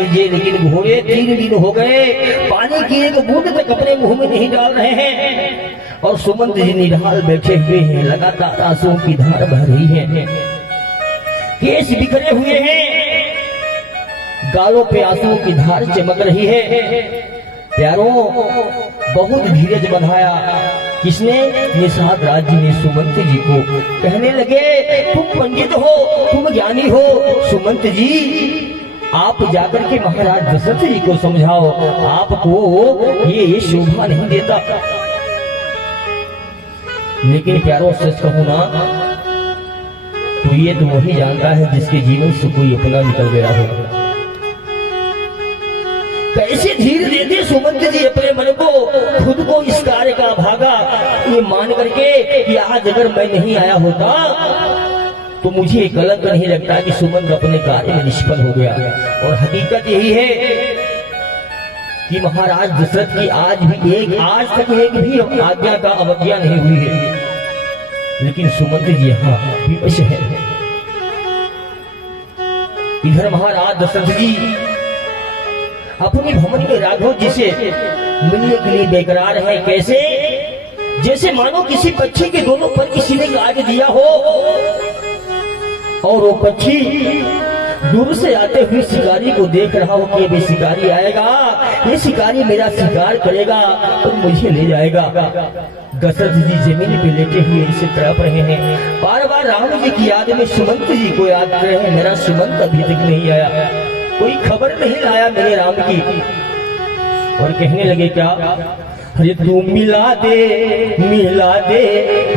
कीजिए, लेकिन घोड़े 3 दिन हो गए पानी की एक बूंद तक अपने मुंह में नहीं डाल रहे हैं और सुमंत जी निढाल बैठे हुए हैं। लगातार आंसुओं की धार बह रही है, केस बिखरे हुए हैं, गालों पे आंसुओं की धार चमक रही है। प्यारों, बहुत धीरज बंधाया किसने? निषाद राज जी ने सुमंत जी को। कहने लगे, तुम पंडित हो, तुम ज्ञानी हो, सुमंत जी आप जाकर के महाराज दशरथ जी को समझाओ, आपको ये शोभा नहीं देता। लेकिन प्यारों, सच कहूं ना तो ये तो वही जानता है जिसके जीवन से कोई अपना निकल गया हो। कैसे धीर देते सुमंत जी अपने मन को, खुद को इस कार्य का भागा ये मान करके कि आज अगर मैं नहीं आया होता तो मुझे कलंक नहीं लगता कि सुमंत अपने कार्य में निष्फल हो गया। और हकीकत यही है कि महाराज दशरथ की आज तक एक भी आज्ञा का अवज्ञा नहीं हुई है, लेकिन सुमंत जी यहाँ विवश है। इधर महाराज दशरथ जी अपनी भवन में राघव जी से मिलने के लिए बेकरार है। कैसे? जैसे मानो किसी पक्षी के दोनों पर किसी ने काट दिया हो और वो पक्षी दूर से आते हुए शिकारी को देख रहा हो कि अभी शिकारी आएगा, ये शिकारी मेरा शिकार करेगा और मुझे ले जाएगा। दशरथ जी जमीन पे लेटे हुए इसे तड़प रहे हैं, बार बार राम जी की याद में सुमंत जी को याद कर रहे हैं। मेरा सुमंत अभी तक नहीं आया, कोई खबर नहीं लाया मेरे राम की। और कहने लगे, क्या? अरे तू मिला दे मिला दे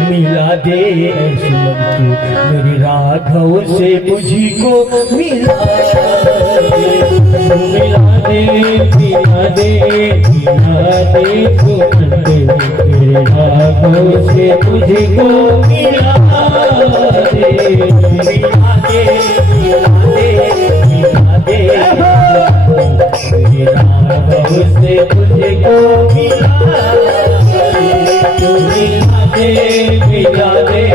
मिला दे सुमंत, मेरे राघव से मुझी को मिला दे। मिला दे मिला दे मिला दे सुमंत, मेरे राघव से मुझी को मिला दे। मिला दे मिला दे मिला दे, मेरे राघव से मुझी को मिला मिला दे मिला दे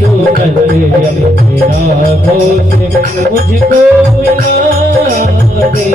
सुमंत, मेरा राघव से मुझको मिला दे।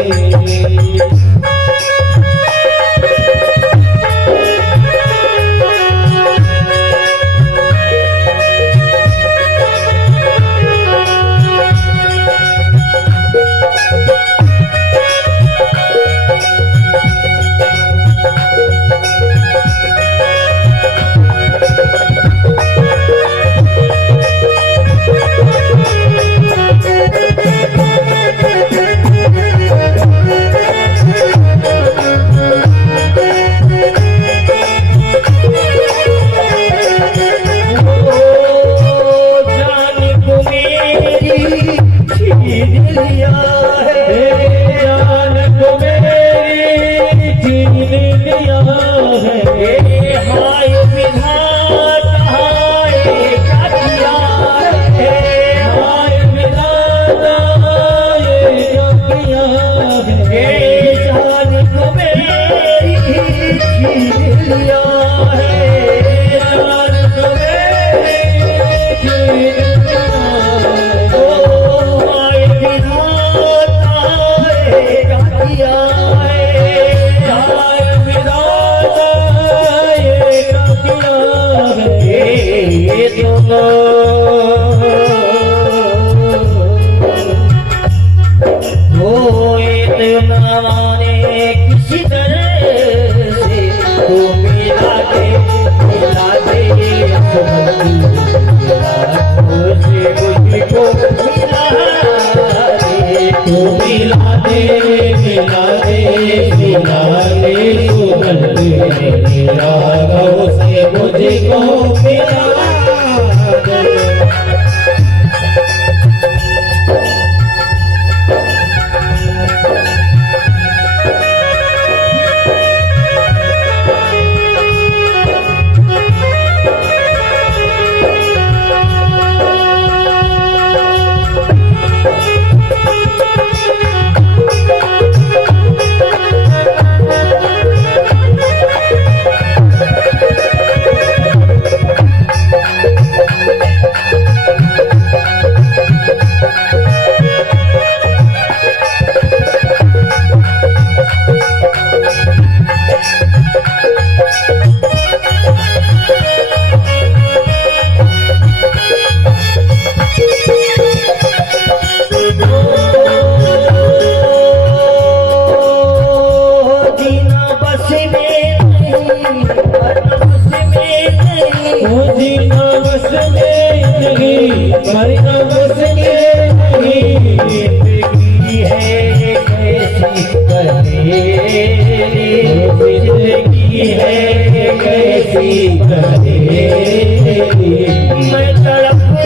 मैं तड़पता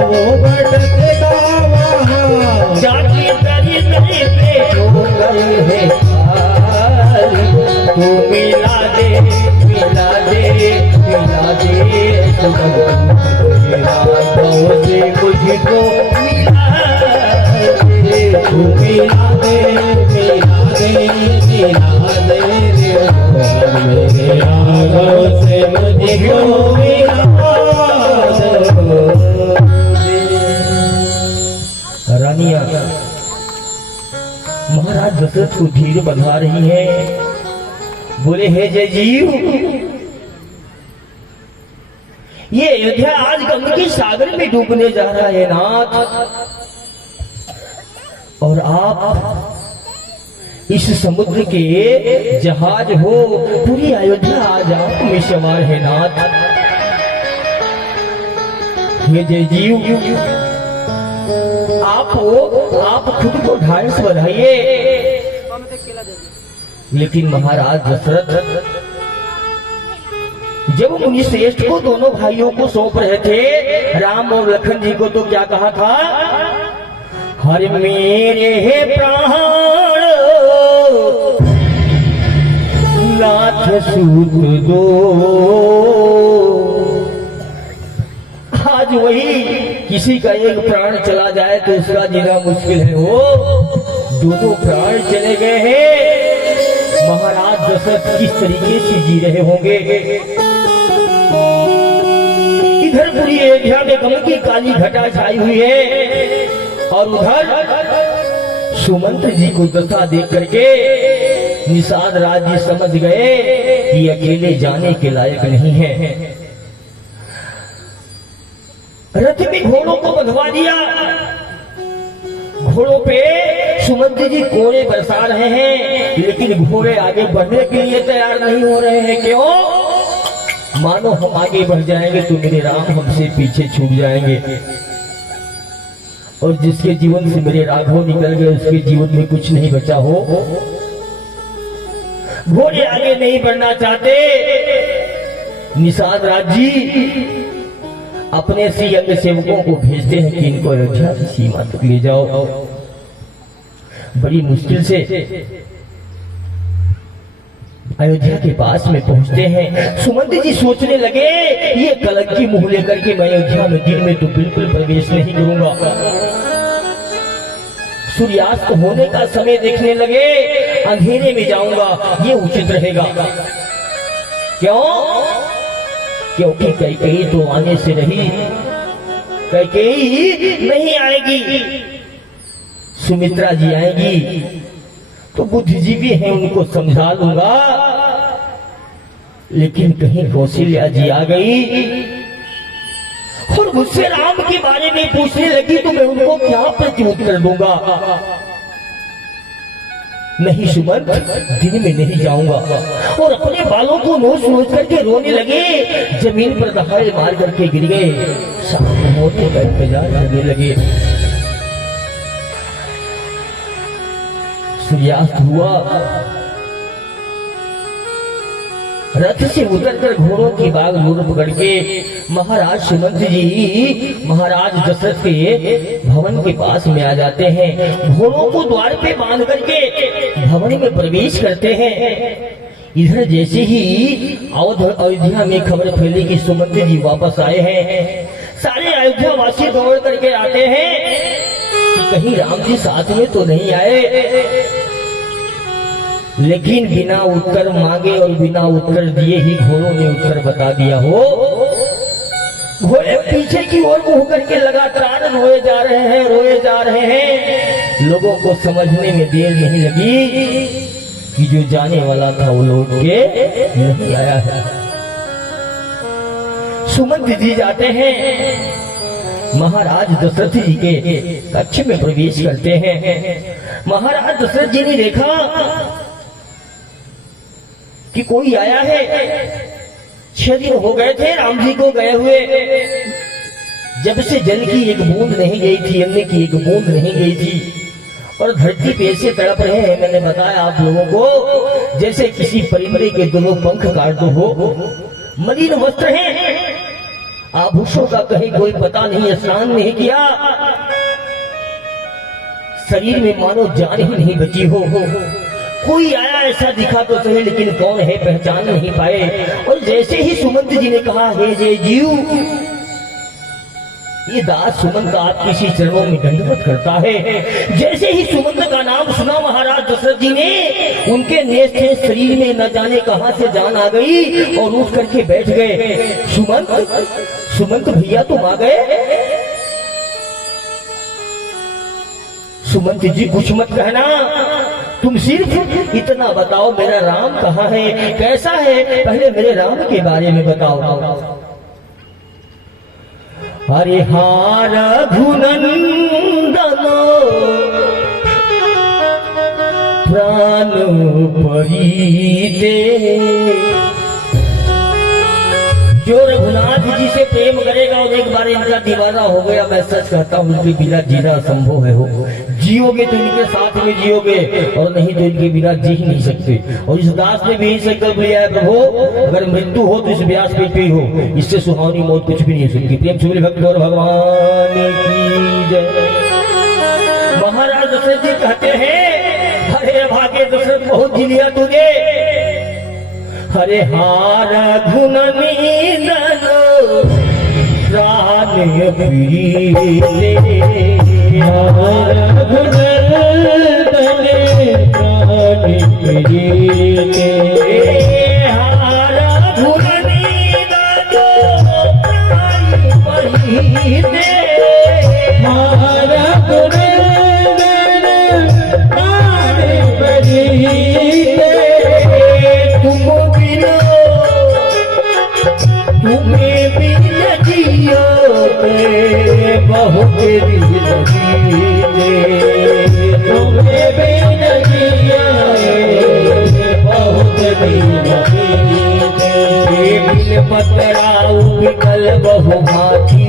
वो भटकता जाके दरी दरी पे हो गए हैं तू मिला दे मिला दे मिला दे से मुझको मिला दे तू मिला दे मिला दे मिला दे मेरे रागों से मुझको मिला दे। रानिया महाराज दशरथ को धीर बंधा रही है, बोले हे जय जीव, ये अयोध्या आज गंगा के सागर में डूबने जा रहा है नाथ, और आप इस समुद्र के जहाज हो, पूरी अयोध्या आज आप में सवार है नाथ। हे जय जीव, आप खुद को ढाल से बढ़ाइए। लेकिन महाराज दशरथ जब मुनि श्रेष्ठ को दोनों भाइयों को सौंप रहे थे, राम और लखन जी को, तो क्या कहा था? हर मेरे है प्राण नाथ सूत दो। आज वही किसी का एक प्राण चला जाए तो उसका जीना मुश्किल है, वो दो प्राण चले गए हैं। महाराज दशरथ किस तरीके से जी रहे होंगे। इधर पूरी अयोध्या में गम की काली घटा छाई हुई है, और उधर सुमंत जी को दशा देख करके निषाद राज जी समझ गए कि अकेले जाने के लायक नहीं है। रथ में घोड़ों को बंधवा दिया, घोड़ों पे सुमंत जी कोड़े बरसा रहे हैं, लेकिन घोड़े आगे बढ़ने के लिए तैयार नहीं हो रहे हैं। क्यों? मानो हम आगे बढ़ जाएंगे तो मेरे राम हमसे पीछे छूट जाएंगे, और जिसके जीवन से मेरे राघव निकल गए उसके जीवन में कुछ नहीं बचा हो। घोड़े आगे नहीं बढ़ना चाहते। निषाद राज जी अपने सी अंग सेवकों को भेजते हैं कि इनको अयोध्या की सीमा तक ले जाओ। बड़ी मुश्किल से अयोध्या के पास में पहुंचते हैं। सुमंत जी सोचने लगे, ये कलंक की मुंह लेकर के मैं अयोध्या में दिन में तो बिल्कुल प्रवेश नहीं करूंगा। सूर्यास्त होने का समय देखने लगे, अंधेरे में जाऊंगा, ये उचित रहेगा। क्यों? क्योंकि कैकेयी तो आने से रही, कैकेयी नहीं आएगी, सुमित्रा जी आएगी, तो बुद्धिजीवी हैं, उनको समझा लूंगा। लेकिन कहीं कौशल्या जी आ गई और मुझसे राम के बारे में पूछने लगी, तो मैं उनको क्या प्रत्युत्तर दूंगा? नहीं सुमंत, दिन में नहीं जाऊंगा। और अपने बालों को नोच नोच करके रोने लगे, जमीन पर दहाड़े मार करके गिर गए, शाम होते का इंतजार करने लगे। सूर्यास्त हुआ, रथ से उतरकर घोड़ों की बाग लूट पकड़ के महाराज सुमंत जी महाराज दशरथ के भवन के पास में आ जाते हैं। घोड़ों को द्वार पे बांध करके भवन में प्रवेश करते हैं। इधर जैसे ही अयोध्या में खबर फैली कि सुमंत जी वापस आए हैं, सारे अयोध्या वासी दौड़ करके आते हैं कि कहीं राम जी साथ में तो नहीं आए। लेकिन बिना उत्तर मांगे और बिना उत्तर दिए ही घोड़ों ने उत्तर बता दिया हो। घोड़े पीछे की ओर मुंह करके लगातार रोए जा रहे हैं, रोए जा रहे हैं। लोगों को समझने में देर नहीं लगी कि जो जाने वाला था वो लौट के नहीं आया है। सुमंत जी जाते हैं, महाराज दशरथ जी के कक्ष में प्रवेश करते हैं। महाराज दशरथ जी ने देखा कि कोई आया है। 6 दिन हो गए थे राम जी को गए हुए, जब से जल की एक बूंद नहीं गई थी, अन्न की एक बूंद नहीं गई थी। और धरती पे ऐसे तड़प रहे हैं, मैंने बताया आप लोगों को, जैसे किसी परिंदे के दोनों पंख काट दो हो। मलिन वस्त्र हैं, आभूषणों का कहीं कोई पता नहीं, स्नान नहीं किया, शरीर में मानो जान ही नहीं बची हो। कोई आया ऐसा दिखा तो सही, लेकिन कौन है पहचान नहीं पाए। और जैसे ही सुमंत जी ने कहा, हे जय जीव, ये दास सुमंत आपकी सी चरणों में दंडवत करता है। जैसे ही सुमंत का नाम सुना महाराज दशरथ जी ने, उनके नेस्थे शरीर में न जाने कहां से जान आ गई और उठ करके बैठ गए। सुमंत भैया तुम आ गए? सुमंत जी कुछ मत कहना, तुम सिर्फ इतना बताओ मेरा राम कहाँ है, कैसा है, पहले मेरे राम के बारे में बताओ। हरे हार रघुनंदन प्राण परिते, जो रघुनाथ जी से प्रेम करेगा और एक बार इनका दीवाना हो गया, मैं सच कहता हूँ उनके बिना जीना असंभव है। हो जियोगे तो इनके साथ में जियोगे, और नहीं तो इनके बिना जी ही नहीं सकते। और इस दास ने भी यही संकल्प लिया है, प्रभु अगर मृत्यु हो तो इस व्यास पे ही हो, इससे सुहावनी मौत कुछ भी नहीं सुनती। प्रेम से भक्त और भगवान की जय। महाराज दशरथ जी कहते हैं, अरे भाग्य दशरथ बहुत जी लिया तुझे। हरे हार रघुनंदन प्राण प्रीते, हार रघुनंदन प्राण प्रीते, हार रघुनंदन प्राण प्रीते, हार रघुनंदन प्राण प्रीते। तुम्हें भी जियो बहुत दिल तुम्हें भी जियो बहुत दिल पतराऊ विकल बहु भाती,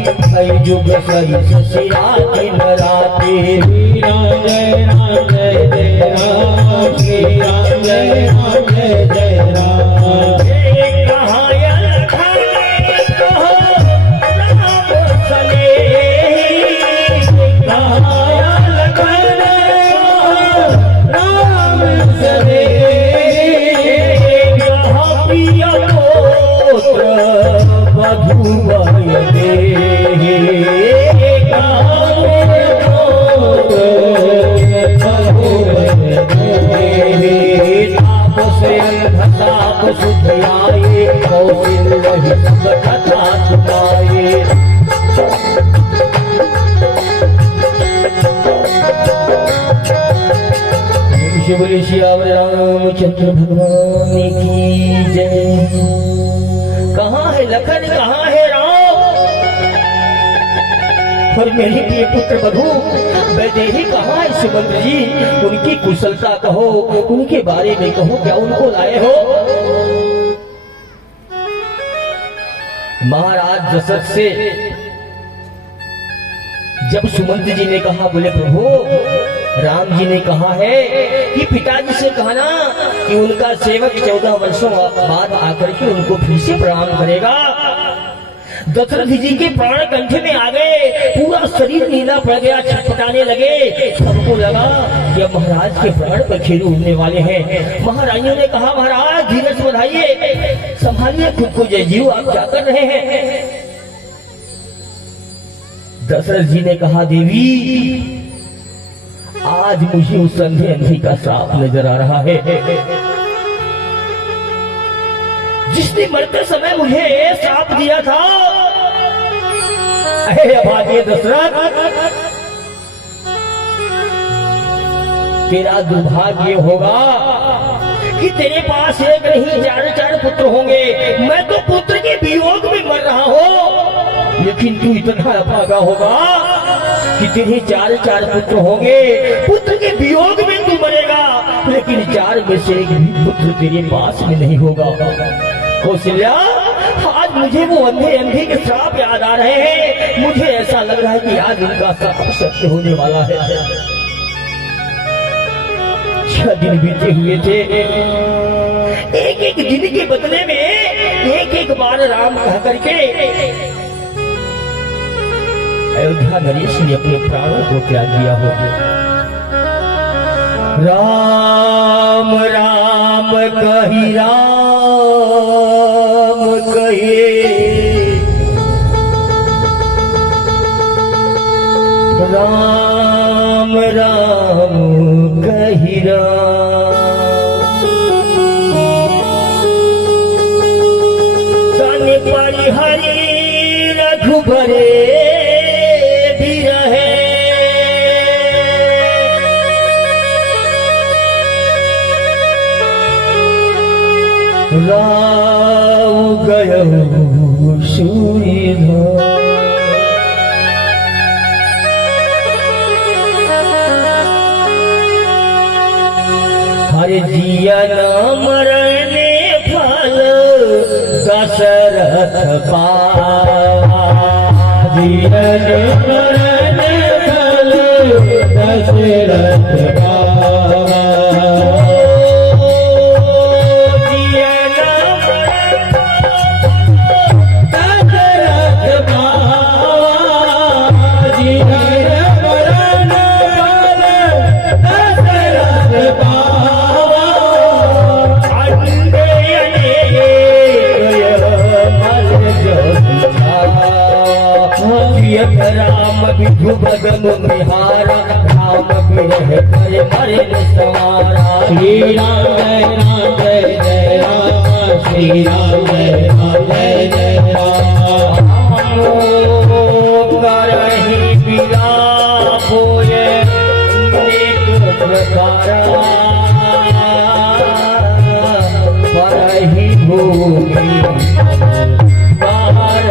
जुग सही ससिरा दिन राते। जय राम जय जय राम, श्री राम जय राम जय जय राम। बोले श्याम रामचंद्र भगवान की जय। कहाँ है लखन, कहाँ है राम, और मेरे प्रिय पुत्र बधू वैदेही कहाँ है? सुमंत्र जी, उनकी कुशलता कहो, उनके बारे में कहो, क्या उनको लाए हो? महाराज दशरथ से जब सुमंत्र जी ने कहा, बोले प्रभु राम जी ने कहा है कि पिताजी से कहना कि उनका सेवक 14 वर्षों बाद आकर के उनको फिर से प्रणाम करेगा। दशरथ जी के प्राण कंठ में आ गए, पूरा शरीर नीला पड़ गया, छटपटाने लगे। सबको लगा कि अब महाराज के प्राण पखेरु उड़ने वाले हैं। महारानियों ने कहा, महाराज धीरज बढ़ाइए, संभालिए खुद को, जय जीव आप क्या कर रहे हैं? दशरथ जी ने कहा, देवी आज मुझे उस अंधे अंधी का श्राप नजर आ रहा है, जिसने मरते समय मुझे श्राप दिया था। अरे अभागे दशरथ, तेरा दुर्भाग्य होगा कि तेरे पास एक नहीं 4 पुत्र होंगे। मैं तो पुत्र के वियोग में मर रहा हूँ, लेकिन तू इतना अभागा होगा कि तेरे 4 पुत्र होंगे। पुत्र के वियोग में तू मरेगा, लेकिन 4 में से एक भी पुत्र तेरे पास में नहीं होगा। कौशल्या, आज मुझे वो अंधे अंधे के श्राप याद आ रहे हैं। मुझे ऐसा लग रहा है कि आज उनका श्राप सत्य होने वाला है। क्या दिन बीते हुए थे। एक एक दिन के बदले में एक एक बार राम कह करके अयोध्या नरेश ने अपने प्राणों को त्याग दिया हो। राम राम कही राम कहे, राम राम कही राम। काने पारी हरि रघुबरे राव गयो सूर्य। हर जिया न मरने फल दशरथ पावा, जिया न मरने फल दशरथ पावा। राम विभु बदन बिहारा, राम विरह करे मरे न सवारा। श्री राम जय जय राम, श्री राम जय जय राम। करहि बिलाप होए अनेक प्रकारा, परहि भूमि बाहर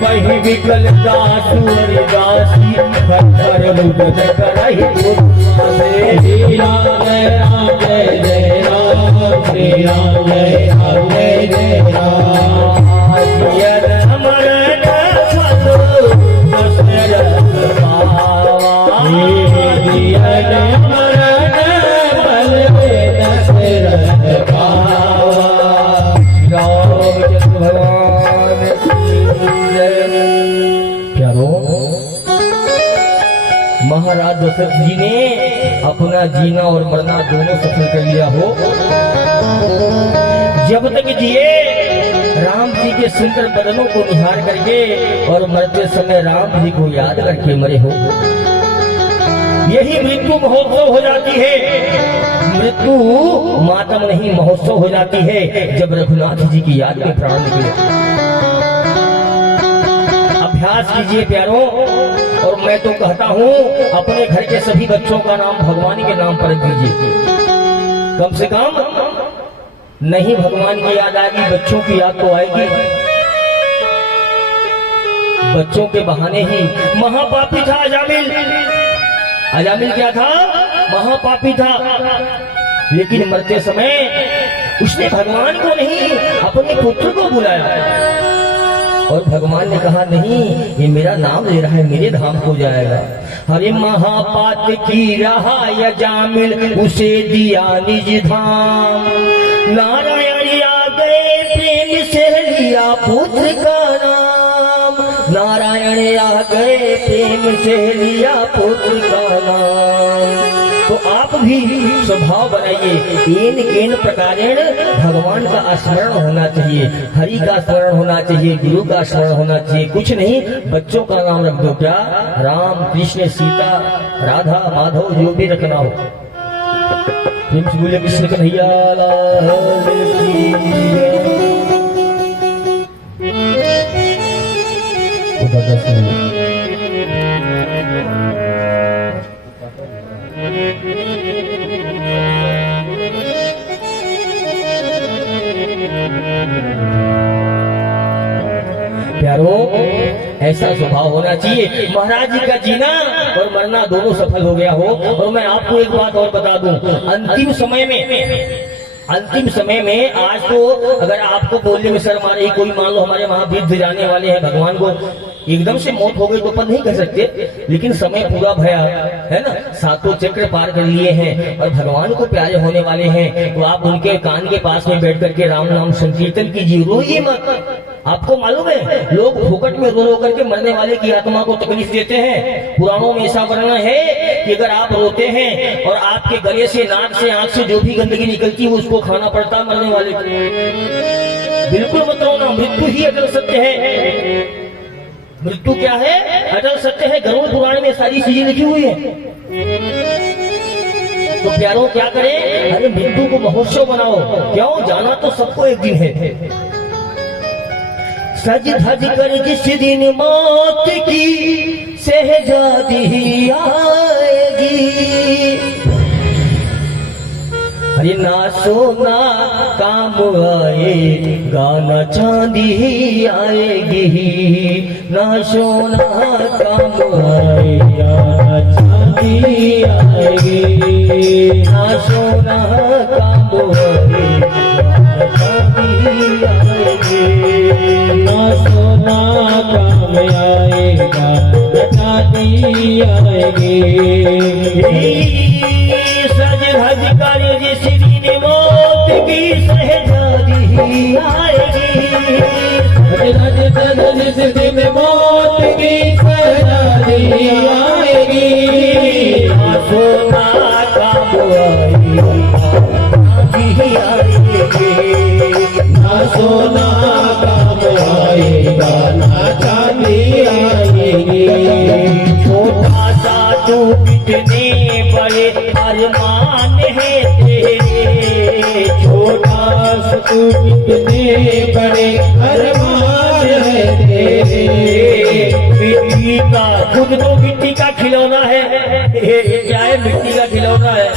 बही विकल दासु दासी खर मुदत करहि। श्री राम जय जय राम, श्री राम जय जय राम। मरण फल दशरथ पावा, मरण फल दशरथ पावा। रामचंद्र भगवान महाराज दशरथ जी ने अपना जीना और मरना दोनों सफल कर लिया हो। जब तक जिए राम जी के सुंदर बदनों को निहार करके और मरते समय राम जी को याद करके मरे हो। यही मृत्यु महोत्सव हो जाती है। मृत्यु मातम नहीं महोत्सव हो जाती है जब रघुनाथ जी की याद में प्राण निकले। अभ्यास कीजिए प्यारों, और मैं तो कहता हूँ अपने घर के सभी बच्चों का नाम भगवान के नाम पर दीजिए। कम से कम नहीं भगवान की याद आएगी, बच्चों की याद तो आएगी। बच्चों के बहाने ही महापापी था अजामिल। अजामिल क्या था? महापापी था, लेकिन मरते समय उसने भगवान को नहीं अपने पुत्र को बुलाया। और भगवान ने कहा नहीं, ये मेरा नाम ले रहा है, मेरे धाम को जाएगा। हरे महापात की रहा अजामिल, उसे दिया निज धाम। नारायण आ गए प्रेम से लिया पुत्र का नाम। नारायण आ गए प्रेम से लिया पुत्र का नाम। तो आप भी स्वभाव बनाइए, एन केन प्रकारेण भगवान का स्मरण होना चाहिए, हरि का स्मरण होना चाहिए, गुरु का स्मरण होना चाहिए। कुछ नहीं, बच्चों का नाम रख दो। क्या? राम, कृष्ण, सीता, राधा, माधव, जो भी रखना हो। प्रेम से बोले कृष्ण कन्हैया लाल की जय। प्यारो, ऐसा स्वभाव होना चाहिए। महाराज जी का जीना और मरना दोनों सफल हो गया हो। और मैं आपको एक बात और बता दूं, अंतिम समय में आज तो अगर आपको बोलने में शर्म आ रही, कोई मान लो हमारे वहां वृद्ध जाने वाले हैं, भगवान को एकदम से मौत हो गई तो अपन नहीं कह सकते, लेकिन समय पूरा भया है ना, सातों चक्र पार कर लिए हैं और भगवान को प्यारे होने वाले हैं, तो आप उनके कान के पास में बैठ करके राम नाम संकीर्तन कीजिए, रोइए मत। आपको मालूम है लोग फुकट में रो रो करके मरने वाले की आत्मा को तकलीफ देते हैं। पुराणों में ऐसा वर्णन है कि अगर आप रोते हैं और आपके गले से, नाक से, आंख से जो भी गंदगी निकलती है उसको खाना पड़ता मरने वाले को। बिल्कुल मत रोना, मृत्यु ही अटल सत्य है। मृत्यु क्या है? अटल सत्य है। गरुड़ पुराण में सारी चीजें लिखी हुई है। तो प्यारों क्या करें? अरे मृत्यु को महोत्सव बनाओ। क्यों? जाना तो सबको एक दिन है। सज धज कर जिस दिन मौत की शहजादी आएगी, अरे ना सोना काम आएगा ना चांदी आएगी, ना सोना काम आएगा ना चांदी आएगी, ना सोना काम आएगा ना चांदी आएगी, ना सोना काम आएगा ना चांदी आएगी। सज धज कर जिस दिन मौत की शहजादी आएगी, सज धज जिस दिन मौत की शहजादी आएगी, ना सोना काम आएगा ना सोना काम आएगा ना चांदी आएगी। छोटा सा तू कितने बड़े अरमान है तेरे, छोटा सा तू कितने बड़े अरमान है तेरे। मिट्टी का, खुद तो मिट्टी का खिलौना है, क्या है? मिट्टी का खिलौना है।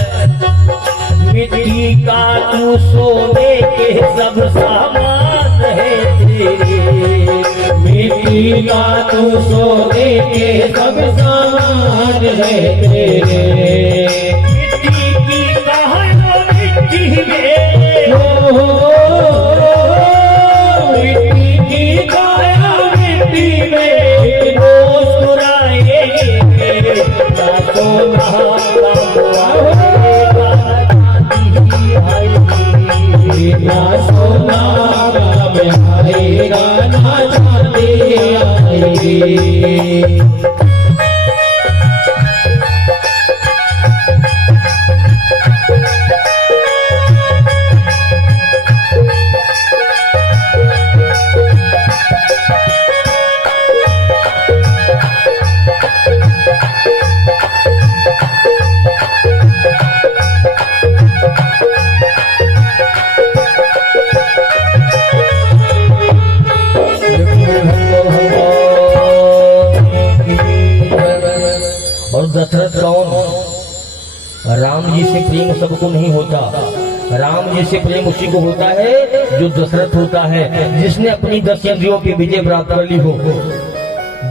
मिट्टी का तू सोने के सब सामान है तेरे, मिट्टी का तू सोने के सब सामान है तेरे। मिट्टी की कहानी मिट्टी में, मिट्टी की कहानी मिट्टी में मुस्कुराएंगे, ना सोना ना सोना काम आएगा ना चांदी आएगी। और दशरथ कौन? राम जी से प्रेम सबको नहीं होता। राम जी से प्रेम उसी को होता है जो दशरथ होता है, जिसने अपनी 10 इंद्रियों की विजय प्राप्त कर ली हो।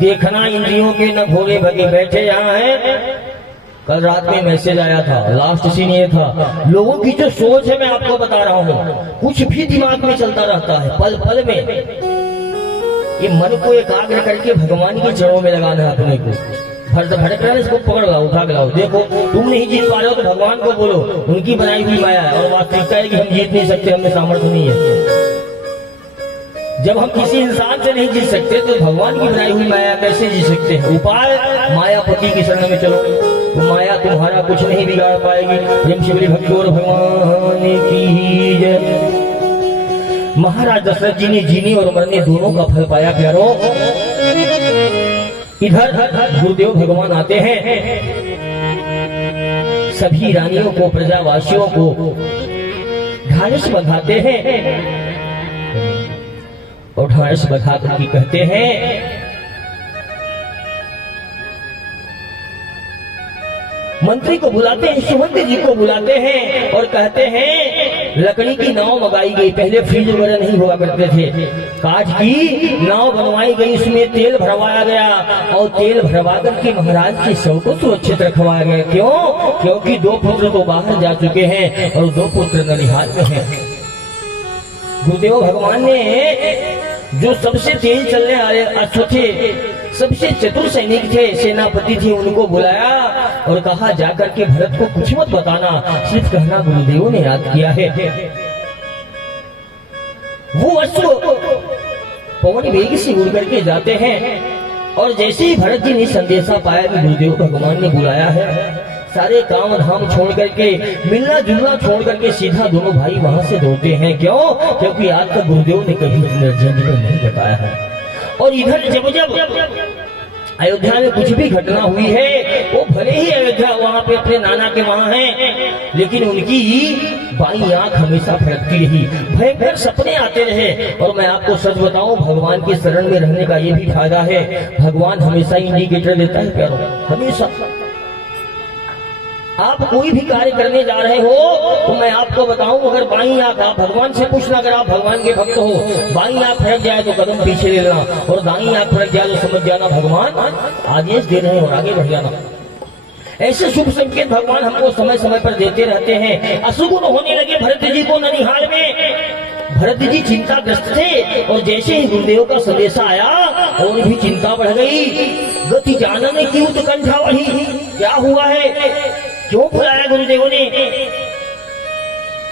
देखना इंद्रियों के न घोड़े भगे बैठे यहाँ है। कल रात में मैसेज आया था, लास्ट सीन ये था। लोगों की जो सोच है मैं आपको बता रहा हूँ, कुछ भी दिमाग में चलता रहता है पल पल में। ये मन को एकाग्र करके भगवान के चरणों में लगाना है अपने को। भटक रहा है, इसको पकड़ लाओ, उठा के लाओ। देखो तुम नहीं जीत पा रहे हो तो भगवान को बोलो, उनकी बनाई हुई माया है। और वास्तविकता है कि हम जीत नहीं सकते, हमें सामर्थ्य नहीं है। जब हम किसी इंसान से नहीं जीत सकते तो भगवान की बनाई हुई माया कैसे जीत सकते हैं? उपाय मायापति की शरण में चलो, तो माया तुम्हारा कुछ नहीं बिगाड़ पाएगी। प्रेम से बोली भक्ति और भगवान की जय। महाराज दशरथ जी ने जीने और मरने दोनों का फल पाया प्यारो। इधर गुरुदेव भगवान आते हैं, सभी रानियों को, प्रजावासियों को ढाढ़स बंधाते हैं और ढाढ़स बंधा करके कहते हैं, मंत्री को बुलाते हैं, सुमंत जी को बुलाते हैं और कहते हैं लकड़ी की नाव मंगाई गई। पहले फ्रिज वगैरह नहीं हुआ करते थे, काठ की नाव बनवाई गई, उसमें तेल भरवाया गया और तेल भरवा करके महाराज की शव को सुरक्षित रखवाया गया। क्यों? क्योंकि 2 पुत्र तो बाहर जा चुके हैं और 2 पुत्र ननिहाल में हैं। गुरुदेव भगवान ने जो सबसे तेज चलने वाले अश्व थे, सबसे चतुर सैनिक थे, सेनापति थे, उनको बुलाया और कहा जाकर के भरत को कुछ मत बताना, सिर्फ कहना गुरुदेव ने याद किया है। वो अश्व पवन वेग से उड़ करके जाते हैं और जैसे ही भरत जी ने संदेशा पाया कि गुरुदेव भगवान ने बुलाया है, सारे काम धाम छोड़ करके, मिलना जुलना छोड़ करके सीधा दोनों भाई वहां से दौड़ते हैं। क्यों? क्योंकि आज तक गुरुदेव ने कभी निर्जन को नहीं बताया है। और इधर जब जब अयोध्या में कुछ भी घटना हुई है, वो भले ही अयोध्या वहां पे अपने नाना के वहां है, लेकिन उनकी बाई आंख हमेशा फड़कती रही, भयंकर सपने आते रहे। और मैं आपको सच बताऊं, भगवान की शरण में रहने का ये भी फायदा है, भगवान हमेशा इंडिकेटर देता है प्यारों, हमेशा। आप कोई भी कार्य करने जा रहे हो तो मैं आपको बताऊं, अगर बाई आंख, आप भगवान से पूछना, अगर आप भगवान के भक्त हो, बाई आंख फड़क जाए तो कदम पीछे ले लेना, और दाई आंख फड़क जाए तो समझ जाना भगवान आदेश दे रहे हैं और आगे बढ़ जाना। ऐसे शुभ संकेत भगवान हमको समय समय पर देते रहते हैं। अशुभ होने लगे भरत जी को ननिहाल में। भरत जी चिंताग्रस्त थे और जैसे ही गुरुदेव का संदेशा आया और भी चिंता बढ़ गई। गति जानने की उत्कंठा बढ़ी, क्या हुआ है, क्यों बुलाया गुरुदेव ने।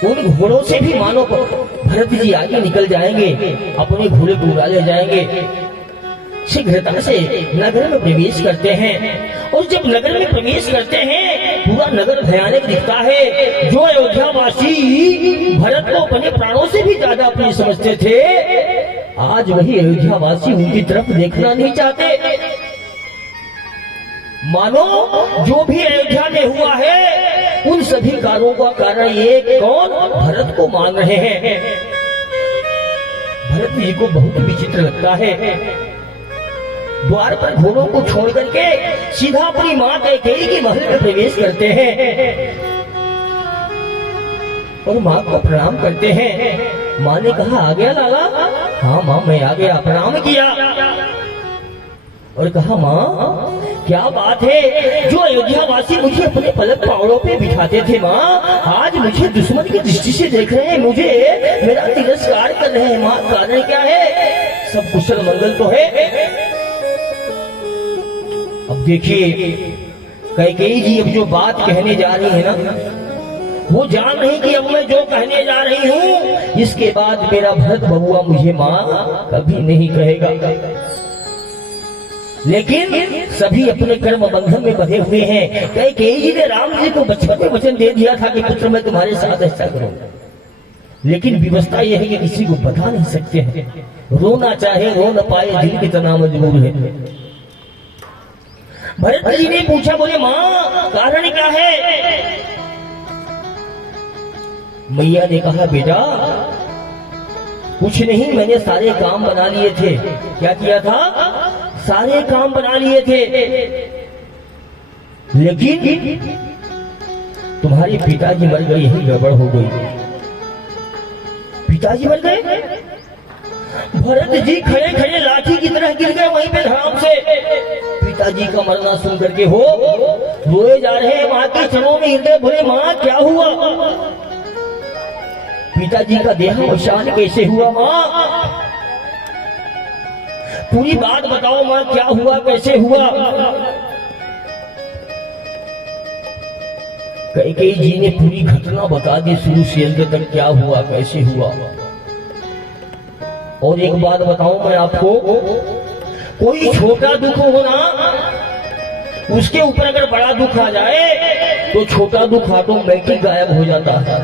उन घोड़ों से भी मानो भरत जी आगे निकल जाएंगे, अपने घोड़े को उड़ा ले जाएंगे। शीघ्रता से नगर में प्रवेश करते हैं और जब नगर में प्रवेश करते हैं, पूरा नगर भयानक दिखता है। जो अयोध्यावासी भरत को अपने प्राणों से भी ज्यादा अपनी समझते थे, आज वही अयोध्यावासी उनकी तरफ देखना नहीं चाहते। मानो जो भी अयोध्या में हुआ है, उन सभी कार्यों का कारण ये कौन? भरत को मान रहे हैं। भरत जी को बहुत विचित्र लगता है। द्वार पर घोड़ों को छोड़ करके सीधा अपनी मां कैकेयी के महल में प्रवेश करते हैं और मां को प्रणाम करते हैं। मां ने कहा, आ गया लाला? हाँ मां, मैं आ गया। प्रणाम किया और कहा, मां क्या बात है, जो अयोध्यावासी मुझे अपने पलक पावड़ों पे बिठाते थे मां, आज मुझे दुश्मन की दृष्टि से देख रहे हैं, मुझे मेरा तिरस्कार कर रहे हैं। मां, कारण क्या है? सब कुशल मंगल तो है। अब देखिए, कैकेयी जी अब जो बात कहने जा रही है ना, वो जान रही कि अब मैं जो कहने जा रही हूँ, इसके बाद मेरा भरत बबुआ मुझे मां कभी नहीं कहेगा। लेकिन सभी अपने कर्म बंधन में बंधे हुए हैं। कैकेयी जी ने राम जी को बचपन में वचन दे दिया था कि पुत्र मैं तुम्हारे साथ ऐसा करूंगा, लेकिन व्यवस्था यह है कि किसी को बता नहीं सकते हैं। रोना चाहे रो न पाए, दिल कितना मजबूर है। भरत जी ने पूछा, बोले मां कारण क्या है? मैया ने कहा, बेटा कुछ नहीं, मैंने सारे काम बना लिए थे। क्या किया था? सारे काम बना लिए थे, लेकिन तुम्हारे पिताजी मर गए, यही गड़बड़ हो गई। पिताजी मर गए? भरत जी खड़े खड़े लाठी की तरह गिर गए वहीं पे धड़ाम से। पिताजी का मरना सुन करके हो रोए जा रहे हैं, मां के चरणों में गिर गए। बोले, मां क्या हुआ? पिताजी का देहावसान कैसे हुआ मां? पूरी बात बताओ मां, क्या हुआ, कैसे हुआ? कैकेयी जी ने पूरी घटना बता दी, शुरू से अंत तक क्या हुआ, कैसे हुआ। और एक बात बताऊं मैं आपको, कोई छोटा दुख हो ना, उसके ऊपर अगर बड़ा दुख आ जाए तो छोटा दुख ऑटोमेटिक गायब हो जाता है।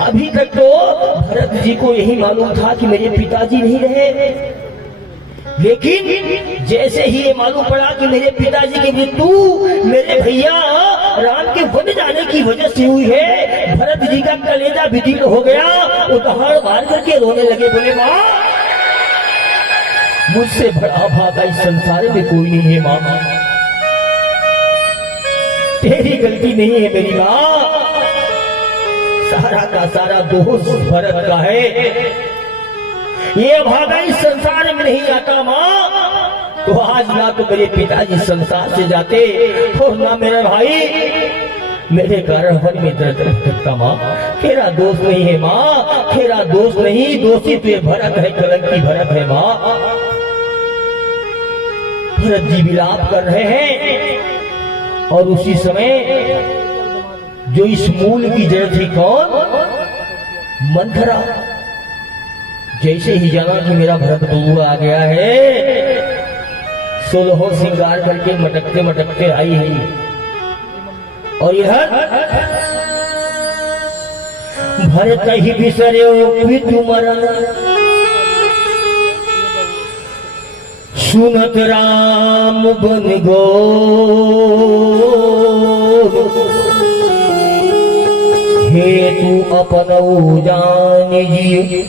अभी तक तो भरत जी को यही मालूम था कि मेरे पिताजी नहीं रहे, लेकिन जैसे ही ये मालूम पड़ा कि मेरे पिताजी की मृत्यु मेरे भैया राम के वन जाने की वजह से हुई है, भरत जी का कलेजा विदीर्ण हो गया। वो दहाड़ मार करके रोने लगे। बोले, मां मुझसे बड़ा भागा इस संसार में कोई नहीं है। मां तेरी गलती नहीं है मेरी माँ, सारा का सारा दोष भरत का है। ये भागा इस संसार में नहीं आता माँ, तो आज ना तो मेरे पिताजी संसार से जाते और ना मेरा भाई, मेरे कारण वन में दर्द भटकता माँ। तेरा दोष नहीं है माँ, तेरा दोष नहीं, दोषी तो ये भरत है, कलंकी भरत है माँ। भरत जी विलाप कर रहे हैं और उसी समय जो इस मूल की जड़ थी कौन, मंथरा, जैसे ही जाना कि मेरा भरत बबुआ आ गया है, 16 श्रृंगार करके मटकते मटकते आई है। और इधर भरत ही बिसरे तुमरन, सुनत राम बन गो, हे तू अपन जान जी,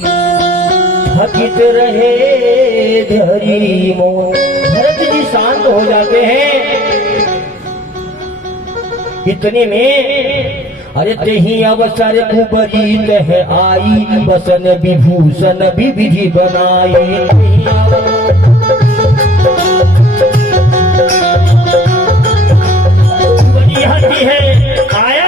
थकित रहे धरी मोन। भरत जी शांत हो जाते हैं। इतने में अरे तेही अवसर कुबरीत है आई, बसन विभूषण विधि बनाई। है आया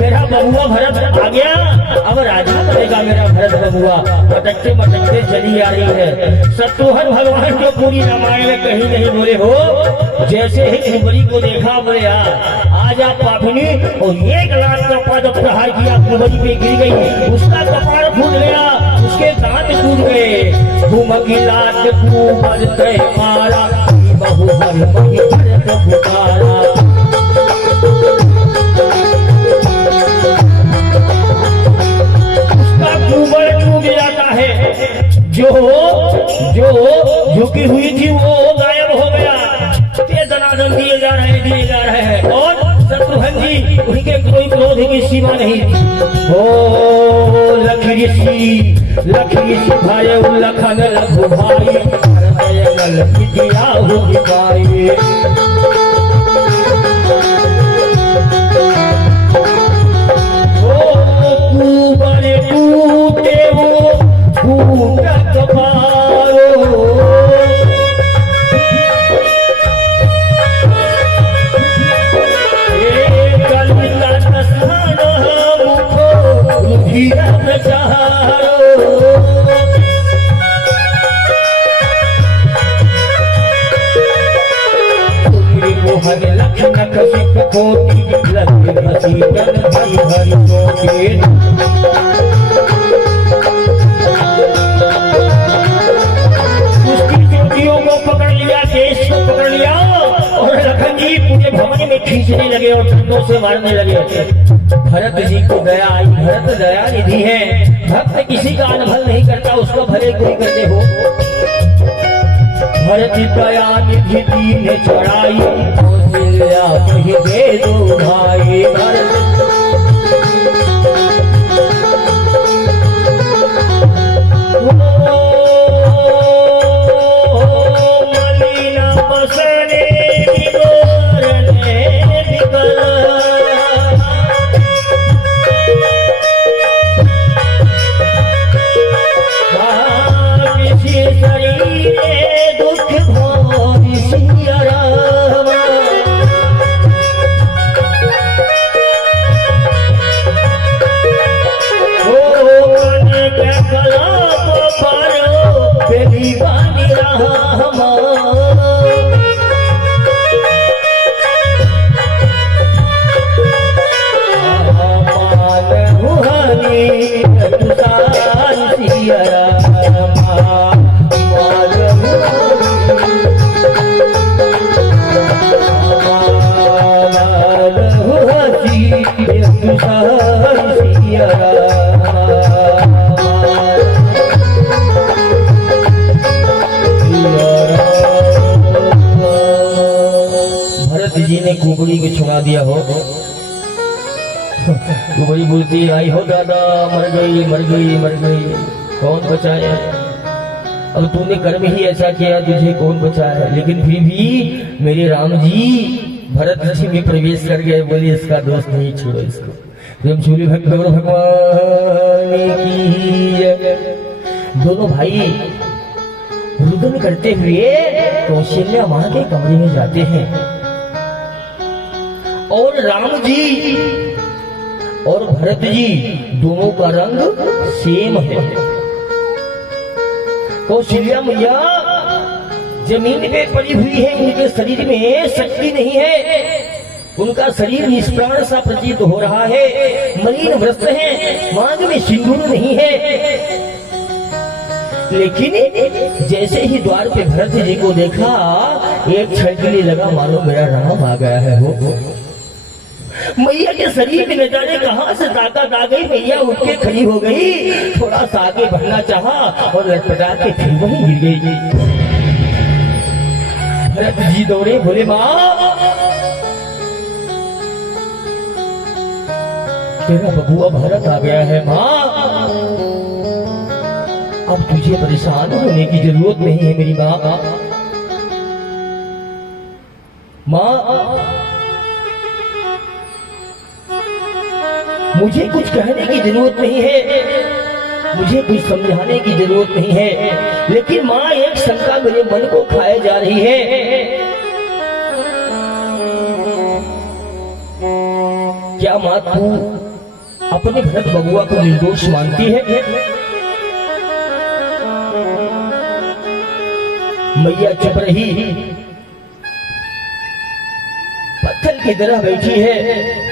मेरा बबुआ भरत आ गया, अब राजा बनेगा मेरा भरत बबुआ। मटकते मटकते चली आ रही है। शत्रुघ्न भगवान जो पूरी रामायण में कहीं नहीं बोले हो, जैसे ही कुंवरी को देखा बोले आजा पापनी, और एक लाख का पद प्रहार किया, कुंवरी पे गिर गई, उसका कपाड़ फूट गया, उसके दांत टूट गए। घुमकी लाट कुंवर तय मारा, बहु हर मही भरत पुकारा। कुंवर टूट जाता है, जो झुकी हुई थी वो गायब हो गया। ये दनादन दिए जा रहे हैं और शत्रुघ्न जी उनके कोई क्रोध की सीमा नहीं। ओ लख ऋषि भाई लखन लघु भाई, भाई खींचने लगे और ठंडों से मारने लगे। भरत जी को दया आई, भरत दया निधि है, भक्त किसी का अनभल नहीं करता, उसका भले कोई करते हो। भरत दया निधि दीन चढ़ाई, दे दो भाई। कुबड़ी को छुड़ा दिया हो। कुबड़ी बोलती आई हो दादा, मर गई मर गई मर गई, कौन बचाया? अब तूने कर्म ही ऐसा किया, तुझे कौन बचाया? लेकिन फिर भी मेरे राम जी भरत जी में प्रवेश कर गए। बोले इसका दोस्त नहीं, छोड़ो इसको। प्रेम झूली भगवान की जय। दोनों भाई रुदन करते हुए कौशल्या मां के कमरे में जाते हैं और राम जी और भरत जी दोनों का रंग सेम है। कौशल्या मैया जमीन पे पड़ी हुई है, उनके शरीर में शक्ति नहीं है, उनका शरीर निष्प्राण सा प्रतीत हो रहा है, मलिन वस्त्र है, मांग में सिंदूर नहीं है। लेकिन जैसे ही द्वार पे भरत जी को देखा, एक क्षण के लिए लगा मानो मेरा राम आ गया है। हो मैया के शरीर में न जाने कहां से ताकत आ गई, मैया उठ के खड़ी हो गई, थोड़ा सा आगे बढ़ना चाहा और लटपटा के फिर वहीं गिर गई। भरत जी दौड़े, बोले माँ तेरा बबुआ भरत आ गया है माँ, अब तुझे परेशान होने की जरूरत नहीं है मेरी माँ। माँ मुझे कुछ कहने की जरूरत नहीं है, मुझे कुछ समझाने की जरूरत नहीं है, लेकिन माँ एक शंका मेरे मन को खाए जा रही है। क्या माँ तू अपने भरत बबुआ को निर्दोष मानती है? मैया चुप रही, पत्थर की तरह बैठी है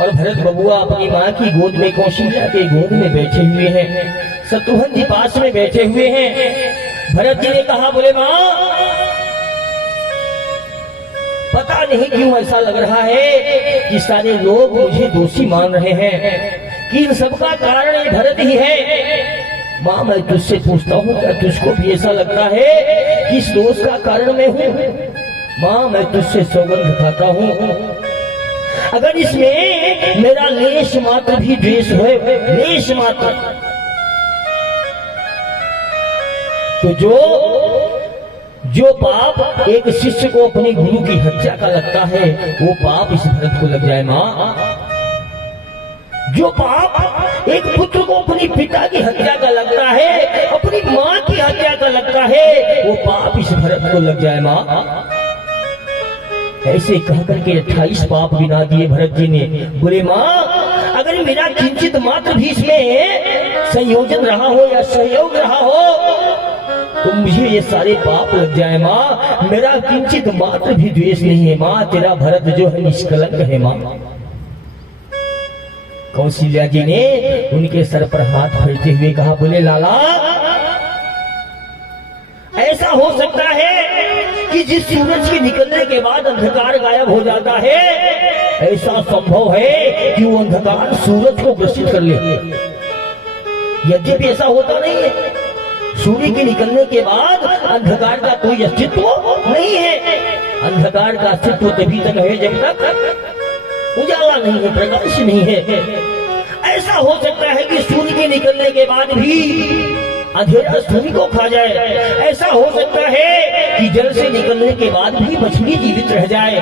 और भरत बबुआ अपनी माँ की गोद में, कौशल्या के गोद में बैठे हुए हैं। शत्रुघ्न जी पास में बैठे हुए हैं। भरत जी ने कहा, बोले माँ पता नहीं क्यों ऐसा लग रहा है कि सारे लोग मुझे दोषी मान रहे हैं, कि इन सबका कारण ये भरत ही है। माँ मैं तुझसे पूछता हूँ, क्या तुझको भी ऐसा लगता है कि इस दोष का कारण मैं हूँ? माँ मैं तुझसे सौगंध खाता हूँ, अगर इसमें मेरा लेश मात्र भी द्वेष है, लेश मात्र, तो जो पाप एक शिष्य को अपने गुरु की हत्या का लगता है, वो पाप इस भरत को लग जाए माँ। जो पाप एक पुत्र को अपनी पिता की हत्या का लगता है, अपनी माँ की हत्या का लगता है, वो पाप इस भरत को लग जाए माँ। ऐसे कहकर के 28 पाप गिना दिए भरत जी ने। बोले माँ अगर मेरा किंचित मात्र भी इसमें संयोजन रहा हो या सहयोग रहा हो, तो मुझे ये सारे पाप लग जाए माँ। मेरा किंचित मात्र भी द्वेष नहीं है माँ, तेरा भरत जो है निष्कलंक है माँ। कौशल्या जी ने उनके सर पर हाथ फेरते हुए कहा, बोले लाला ऐसा हो सकता है कि जिस सूरज के निकलने के बाद अंधकार गायब हो जाता है, ऐसा संभव है कि वो अंधकार सूरज को ग्रसित कर ले। यद्यपि ऐसा होता नहीं है, सूर्य के निकलने के बाद अंधकार का कोई अस्तित्व नहीं है। अंधकार का अस्तित्व तभी तक है जब तक उजाला नहीं है, प्रकाश नहीं है। ऐसा हो सकता है कि सूर्य के निकलने के बाद भी अंधेरा सूर्य को खा जाए। ऐसा हो सकता है कि जल से निकलने के बाद भी मछली जीवित रह जाए,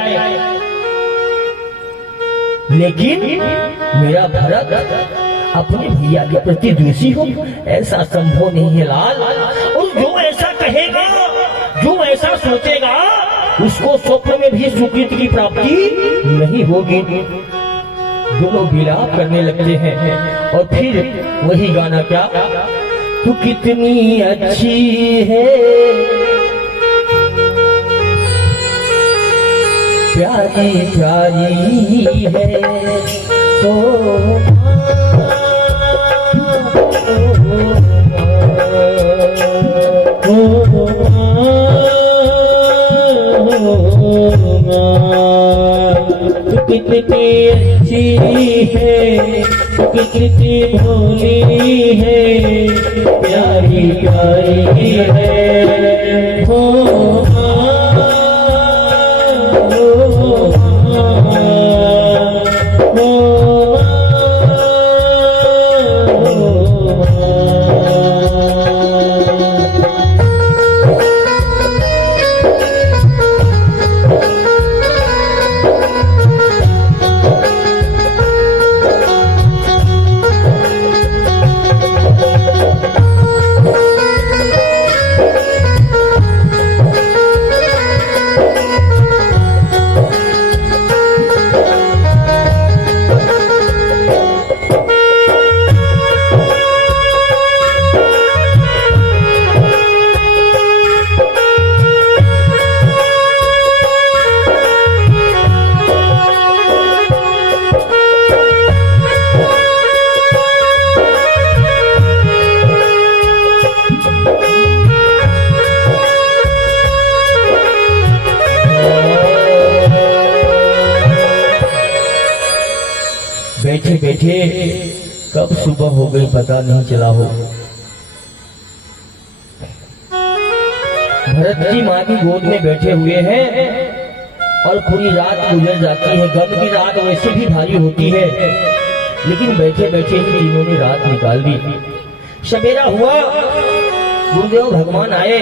लेकिन मेरा भरत अपने भैया के प्रति द्वेषी हो, ऐसा संभव नहीं है लाल। और जो ऐसा कहेगा, जो ऐसा सोचेगा, उसको स्वप्न में भी सुकृत की प्राप्ति नहीं होगी। दोनों विलाप करने लगते हैं और फिर वही गाना, क्या तू कितनी अच्छी है, प्यारी प्यारी है, ओ कितनी अच्छी है, कितनी भोली है, प्यारी प्यारी है, हो बैठे बैठे कब सुबह हो गई पता नहीं चला हो। भरत जी माँ की गोद में बैठे हुए हैं और पूरी रात गुजर जाती है। गम की रात वैसे भी भारी होती है, लेकिन बैठे बैठे ही तीनों ने रात निकाल दी। सवेरा हुआ, गुरुदेव भगवान आए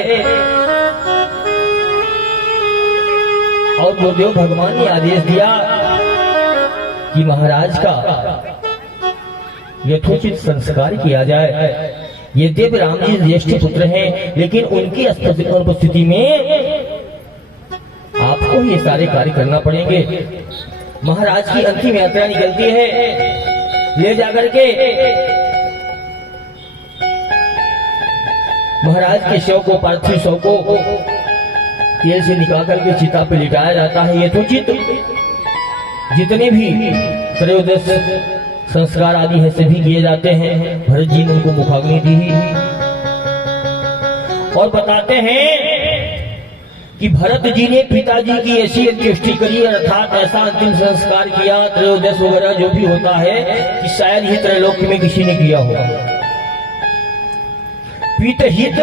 और गुरुदेव भगवान ने आदेश दिया कि महाराज का यथोचित संस्कार किया जाए। यद्यपि राम जी ज्येष्ठ पुत्र हैं, लेकिन उनकी उपस्थिति में आपको ये सारे कार्य करना पड़ेंगे। महाराज की अंतिम यात्रा निकलती है। ले जाकर के महाराज के शव को, पार्थिव शव को तेल से निकाल करके चिता पे लिटाया जाता है। यथोचित जितने भी त्रयोदश संस्कार आदि है सभी किए जाते हैं। भरत जी ने उनको मुखाग्नि दी और बताते हैं कि भरत जी ने पिताजी की ऐसी अंत्येष्टि करी, अर्थात ऐसा अंतिम संस्कार किया, त्रयोदश वगैरह जो भी होता है, कि शायद ही त्रैलोक्य में किसी ने किया होगा। पितहित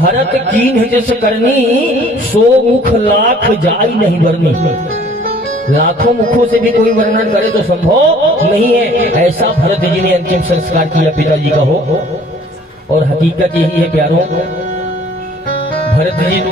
भरत कीन जस करनी, सो मुख लाख जाई नहीं वर्णी। लाखों मुखों से भी कोई वर्णन करे तो संभव नहीं है, ऐसा भरत जी ने अंतिम संस्कार किया पिताजी का हो। और हकीकत यही है प्यारों, भरत जी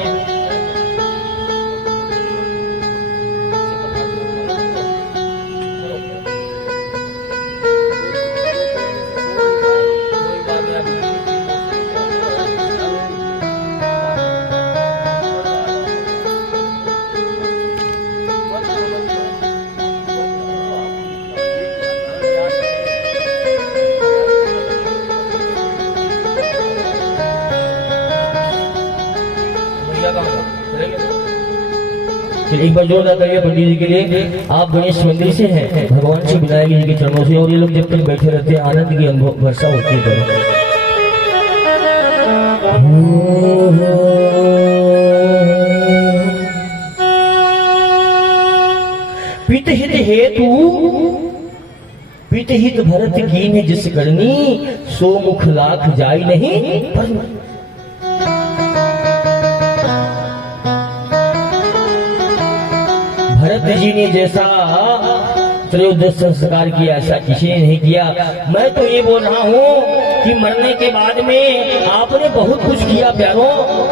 एक बार जोरदार करिए पंडित जी के लिए। आप गणेश मंदिर से हैं, भगवान से विनायक जी के चरणों से, और ये लोग जब तक बैठे रहते हैं आनंद की अनुभव वर्षा होती है। पितहित हेतु पितहित भरत कीन जिस करनी, सो मुख लाख जाई नहीं पर। भरत जी ने जैसा त्रयोदश संस्कार किया ऐसा किसी ने नहीं किया। मैं तो ये बोल रहा हूँ कि मरने के बाद में आपने बहुत कुछ किया प्यारों,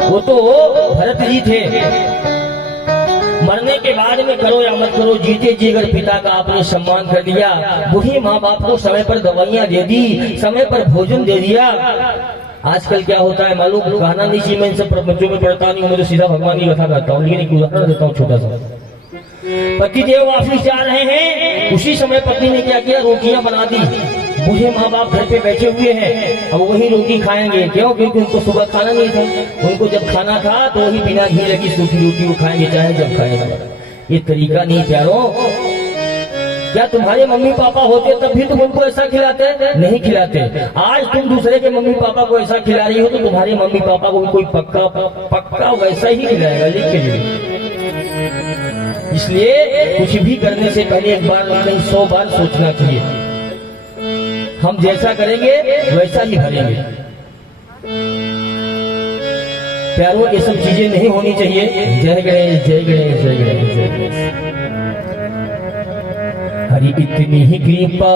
वो तो भरत जी थे। मरने के बाद में करो या मत करो, जीते जी अगर पिता का आपने सम्मान कर दिया, बूढ़े माँ बाप को समय पर दवाइयाँ दे दी, समय पर भोजन दे दिया। आजकल क्या होता है मालूम, कहना नहीं चाहिए, मैं इन सब बच्चों में पढ़ता नहीं हूँ, मैं तो सीधा भगवान की कथा करता हूँ, लेकिन एक उदाहरण देता हूँ छोटा सा। पति देव ऑफिस जा रहे हैं, उसी समय पत्नी ने क्या किया, रोटियां बना दी। बूढ़े माँ बाप घर पे बैठे हुए हैं, अब वही रोटी खाएंगे। क्यों? क्योंकि उनको सुबह खाना नहीं था। उनको जब खाना था तो वही बिना घी लगी सूखी रोटी वो खाएंगे, चाहे जब खाएंगे। ये तरीका नहीं प्यारों। क्या तुम्हारे मम्मी पापा होते तब भी तुम उनको ऐसा खिलाते? नहीं खिलाते। आज तुम दूसरे के मम्मी पापा को ऐसा खिला रही हो तो तुम्हारे मम्मी पापा को भी कोई पक्का वैसा ही खिलाएगा, लिख के लिए। इसलिए कुछ भी करने से पहले एक बार नहीं 100 बार सोचना चाहिए। हम जैसा करेंगे वैसा ही भरेंगे। प्यारों, ये सब चीजें नहीं होनी चाहिए। जय गणेश, जय गणेश, जय गणेश, जय गणेश। हरि इतनी ही कृपा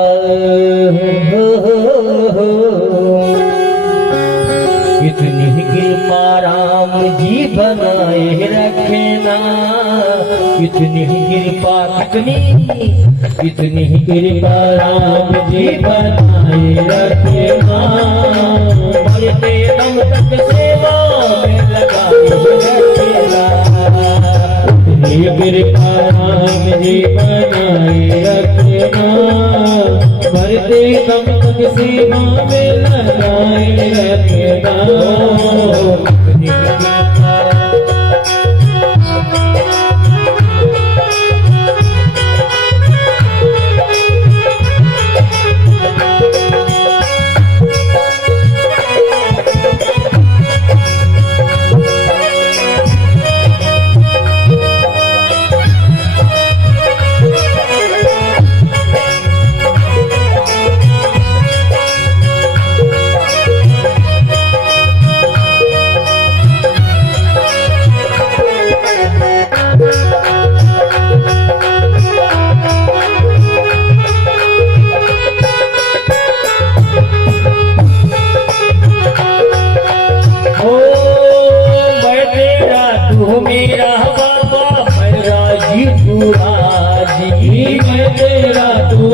इतनी ही कृपा राम जी बनाए रखना। इतनी ही कृपा, इतनी ही कृपा राम जी बनाए रखना। मरते दम तक सेवा में लगाए रखना। इतनी कृपा राम जी बनाए रखना। मरते दम तक सेवा में लगाए रखना।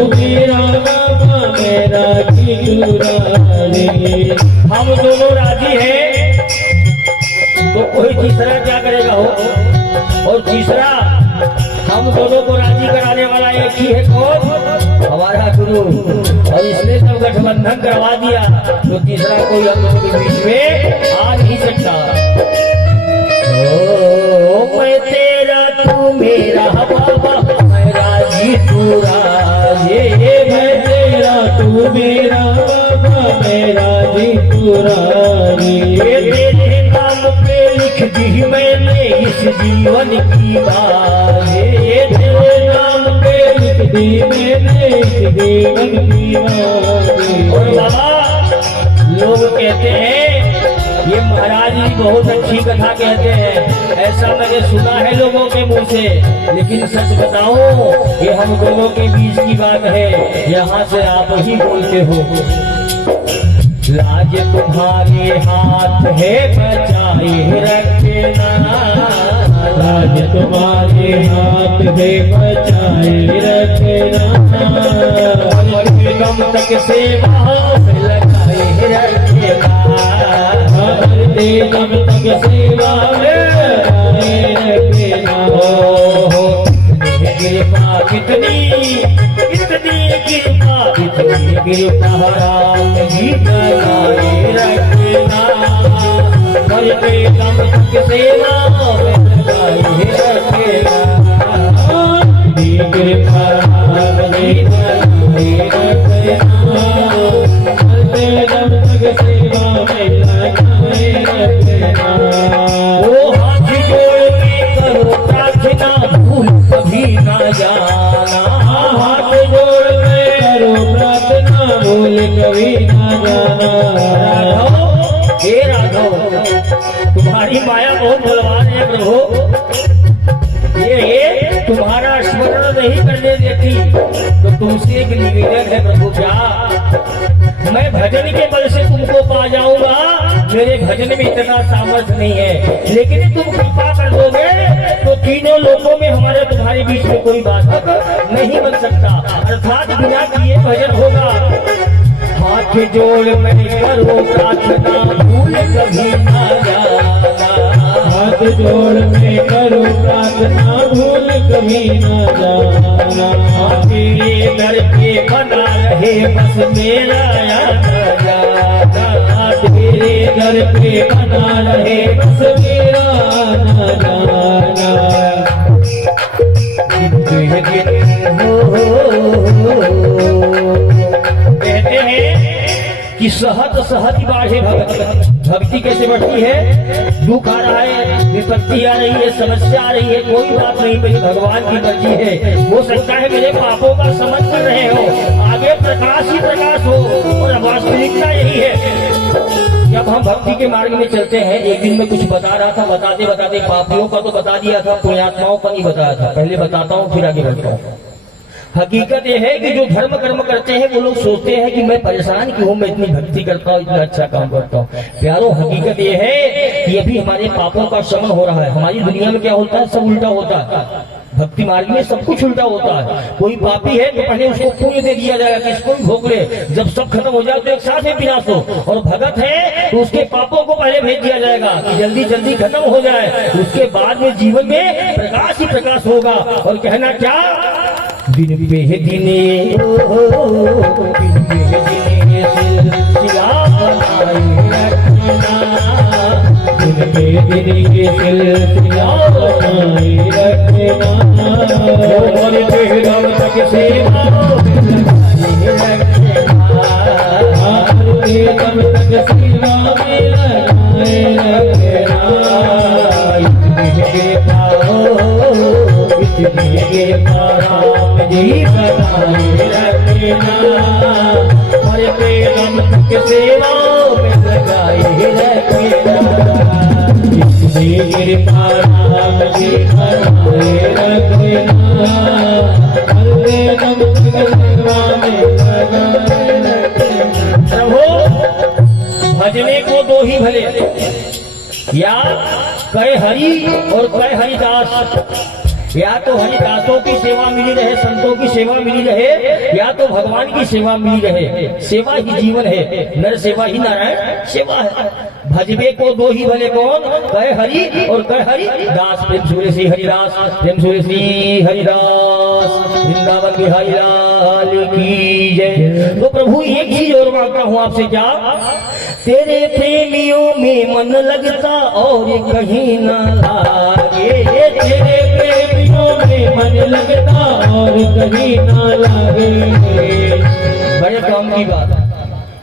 मेरा बाबा मेरा जी तू राजी। हम दोनों राजी हैं तो कोई तीसरा क्या करेगा हो? और तीसरा हम दोनों को राजी कराने वाला एक ही है, कौन? हमारा गुरु। और इसने सब गठबंधन करवा दिया तो तीसरा कोई हम दोनों के बीच में आ नहीं सकता। ओ मैं तेरा तू मेरा बाबा मैं राजी तू राजी। मैं तेरा तू मेरा बाबा मेरा जी तू राजी। तेरे नाम पे लिख दी मैंने इस जीवन की बात। तेरे नाम पे लिख दी मैंने इस जीवन की बात। और बाबा लोग कहते हैं ये महाराज जी बहुत अच्छी कथा कहते हैं, ऐसा मैंने सुना है लोगों के मुंह से, लेकिन सच बताऊं ये हम दोनों के बीच की बात है, यहाँ से आप ही बोलते हो। लाज तुम्हारे हाथ है बचाए रखना। लाज तुम्हारे हाथ है बचाए रखना। गम तक सेवा में लगाए रखना। गम तक सेवा में लगाए रखना। कृपा कितनी कितनी कृपा कितनी कृपा राम जी बनाए रखना। करके गम तक सेवा में लगाए रखना। कृपा राम जी बनाए रखना। करके गम तक सेवा में लगाए रखना। वो हाथ जोड़ के करो प्रार्थना भूल कभी ना जाना। हाथ जोड़ के करो प्रार्थना भूल कभी ना जाना। राघव हे राघव तुम्हारी माया बहुत बलवान है प्रभु, ये तुम्हारा स्मरण नहीं करने देती, तो तुमसे एक निवेदन है प्रभु क्या मैं भजन के बल से तुमको पा जाऊंगा? मेरे भजन में इतना सामर्थ्य नहीं है, लेकिन तुम कृपा कर दोगे तो तीनों लोगों में हमारे तुम्हारे बीच में कोई बात नहीं बन सकता, अर्थात बिना किए भजन होगा। हाथ जोड़ मैं करो प्रार्थना भूल कभी ना जाना। हाथ जोड़ मैं करो प्रार्थना भूल कभी ना जाना। तेरे दर पे बना रहे बस मेरा याद जाना। तेरे दर पे बना रहे बस मेरा ना जाना। कहते हैं कि सहत सहत बाढ़े भगत। भक्ति कैसे बढ़ती है? दुख आ रहा है, विपत्ति आ रही है, समस्या आ रही है, कोई बात नहीं, मेरी भगवान की मर्जी है। हो सकता है मेरे पापों का समझ कर रहे हो, आगे प्रकाश ही प्रकाश हो, और वास्तविकता यही है। जब हम भक्ति के मार्ग में चलते हैं, एक दिन मैं कुछ बता रहा था, बताते बताते पापियों का तो बता दिया था, पुण्यात्माओं का नहीं बताया था। पहले बताता हूँ फिर आगे बढ़ता हूँ। हकीकत यह है कि जो धर्म कर्म करते हैं वो लोग सोचते हैं कि मैं परेशान क्यों हूँ, मैं इतनी भक्ति करता हूँ, इतना अच्छा काम करता हूँ। प्यारों हकीकत यह है कि अभी हमारे पापों का शमन हो रहा है। हमारी दुनिया में क्या होता है? सब उल्टा होता है। भक्ति मार्ग में सब कुछ उल्टा होता है। कोई पापी है तो पहले उसको पुण्य दे दिया जाएगा कि इसको भी भोग ले, जब सब खत्म हो जाए तो एक साथ में विनाश हो। और भगत है तो उसके पापों को पहले भेज दिया जाएगा कि जल्दी जल्दी खत्म हो जाए, उसके बाद में जीवन में प्रकाश ही प्रकाश होगा। और कहना क्या, दिन पे दिने दिन पे दिने सिलसिला बनाए रखना। दिन पे दिन के सिलसिला बनाए रखना। और बेगम तक सेवा लगाए रखना। बेगम तक सेवा में लगाए रखना। राम जी बनाए रखना। और बेगम तक सेवा में लगाए रखना। कृपा राम जी बनाए रखना। बेगम तक सेवा में लगाए रखना। प्रभु भजने को दो ही भले, या कहे हरि और कहे हरिदास। या तो हरिदासों की सेवा मिली रहे, संतों की सेवा मिली रहे, या तो भगवान की सेवा मिली रहे। सेवा ही जीवन है, नर सेवा ही नारायण सेवा है। भजबे को दो ही भले कौन, कहे हरि और कहे हरि दास। प्रेम सूर्य श्री हरिदास, प्रेम सूर्य श्री हरिदास, वृंदावन बिहारी लाल की जय। तो प्रभु एक चीज और मांगता हूँ आपसे, क्या? तेरे प्रेमियों में मन लगता और कहीं ना लागे। तेरे प्रेमियों में मन लगता और कहीं ना लागे। बड़े काम की बात,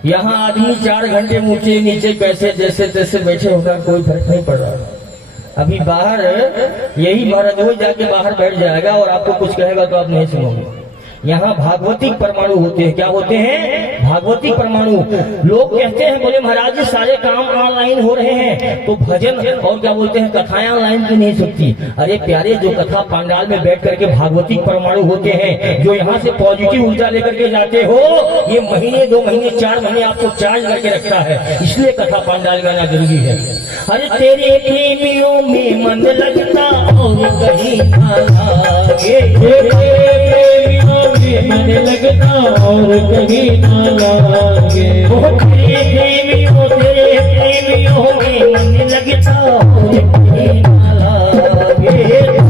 यहाँ आदमी 4 घंटे ऊंचे नीचे कैसे जैसे तैसे बैठे होगा, कोई फर्क नहीं पड़ रहा। अभी बाहर यही महाराज हो जाके बाहर बैठ जाएगा और आपको कुछ कहेगा तो आप नहीं सुनोगे। यहाँ भागवतिक परमाणु होते हैं। क्या होते हैं? भागवतिक परमाणु। लोग कहते हैं, बोले महाराज जी सारे काम ऑनलाइन हो रहे हैं तो भजन और क्या बोलते हैं कथाएं ऑनलाइन क्यों नहीं सकती? अरे प्यारे, जो कथा पंडाल में बैठ करके भागवतिक परमाणु होते हैं, जो यहाँ से पॉजिटिव ऊर्जा लेकर के जाते हो, ये महीने 2 महीने 4 महीने आपको चार्ज करके रखता है। इसलिए कथा पंडाल गाना जरूरी है। अरे तेरे प्रेमियों में मन लगता और कहीं ना लागे। मन लगता और कहीं ना लागे। तेरे प्रेमियों में मन लगता और कहीं ना लागे।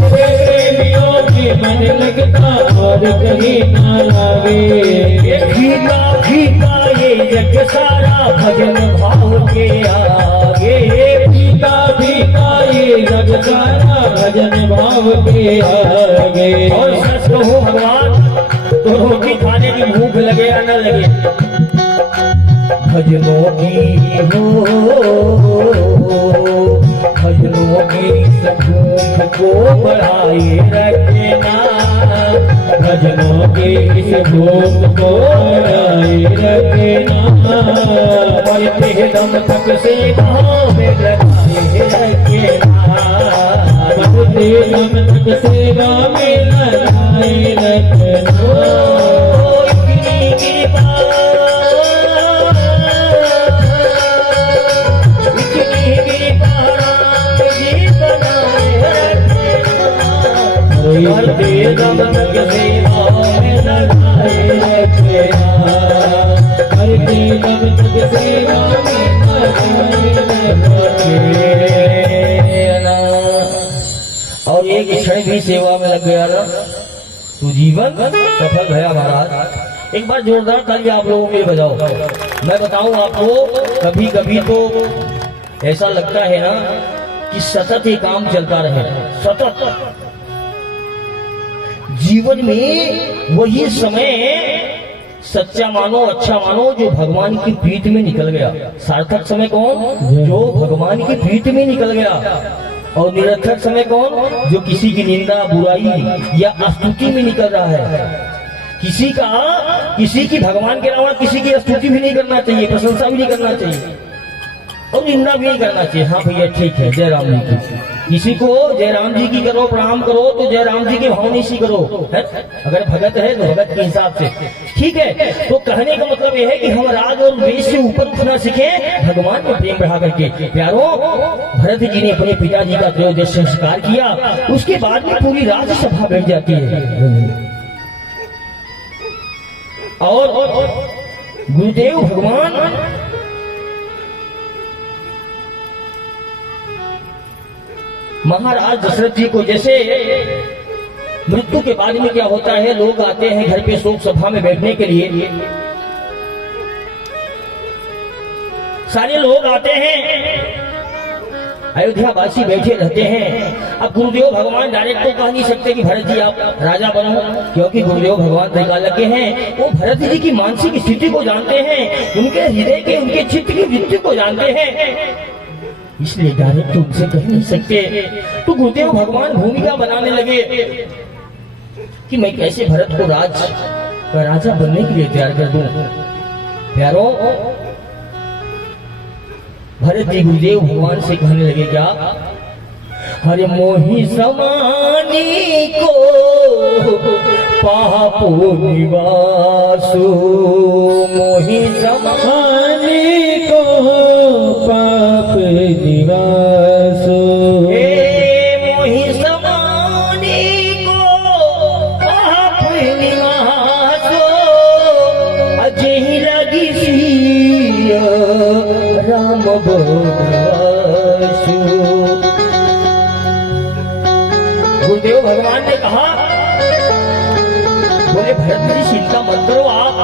प्रेमियों में मन लगता और कहीं ना लागे। फीका फीका ये जग सारा भजन भाव के आगे। फीका फीका ये जग सारा भजन भाव के आगे। और सच कहूं भगवान, तो रोटी खाने की भूख लगे या न लगे, भजनों की हो, भजनों की इस भूख को बढ़ाए रखना। भजनों की इस भूख को बढ़ाए रखना। मरते दम तक सेवा में लगाए रखना। मरते दम तक सेवा में लगाए रखना। इतनी कृपा, इतनी कृपा राम जी बनाए रखना। मरते दम तक सेवा में लगाए रखना। मरते दम तक सेवा में लगाए रखना। और एक क्षण भी सेवा में लग गया ना तो जीवन सफल भया महाराज। एक बार जोरदार ताली आप लोगों के लिए बजाओ। मैं बताऊं आपको, कभी कभी तो ऐसा लगता है ना कि सतत ये काम चलता रहे, सतत जीवन में वही समय सच्चा मानो, अच्छा मानो, जो भगवान की प्रीत में निकल गया। सार्थक समय कौन? जो भगवान की प्रीत में निकल गया। और निरर्थक समय कौन? जो किसी की निंदा, बुराई या स्तुति में निकल रहा है। किसी की भगवान के अलावा किसी की स्तुति भी नहीं करना चाहिए, प्रशंसा भी नहीं करना चाहिए और निंदा भी नहीं करना चाहिए। हाँ भैया ठीक है, जय राम जी की। किसी को जय राम जी की करो, प्रणाम करो तो जय राम जी के भाव से करो, है? अगर भगत है तो भगत के हिसाब से ठीक है। तो कहने का मतलब यह है कि हम राग और द्वेष से ऊपर उठना सीखे, भगवान को प्रेम बढ़ा करके। प्यारो, भरत जी ने अपने पिताजी का त्रयोदश संस्कार किया, उसके बाद में पूरी राज्यसभा बैठ जाती है और गुरुदेव भगवान महाराज दशरथ जी को, जैसे मृत्यु के बाद में क्या होता है, लोग आते हैं घर पे शोक सभा में बैठने के लिए, सारे लोग आते हैं, अयोध्या वासी बैठे रहते हैं। अब गुरुदेव भगवान डायरेक्ट तो कह नहीं सकते कि भरत जी आप राजा बनो, क्योंकि गुरुदेव भगवान त्रिकाल के हैं, वो भरत जी की मानसिक स्थिति को जानते हैं, उनके हृदय के, उनके चित्त की वृत्ति को जानते हैं, इसलिए डायरेक्ट तो उनसे कह नहीं सकते। तो गुरुदेव भगवान भूमिका बनाने लगे कि मैं कैसे भरत को राजा बनने के लिए तैयार कर दूं। प्यारो, भरत जी गुरुदेव भगवान से कहने लगे क्या? हरे मोहि समानी को पापो निवासु, मोहि समानी को पाप निवासु, हे मोहि समानी प्रबोधासु। गुरुदेव भगवान ने कहा, बोले भरत जी चिंता मत करो आप,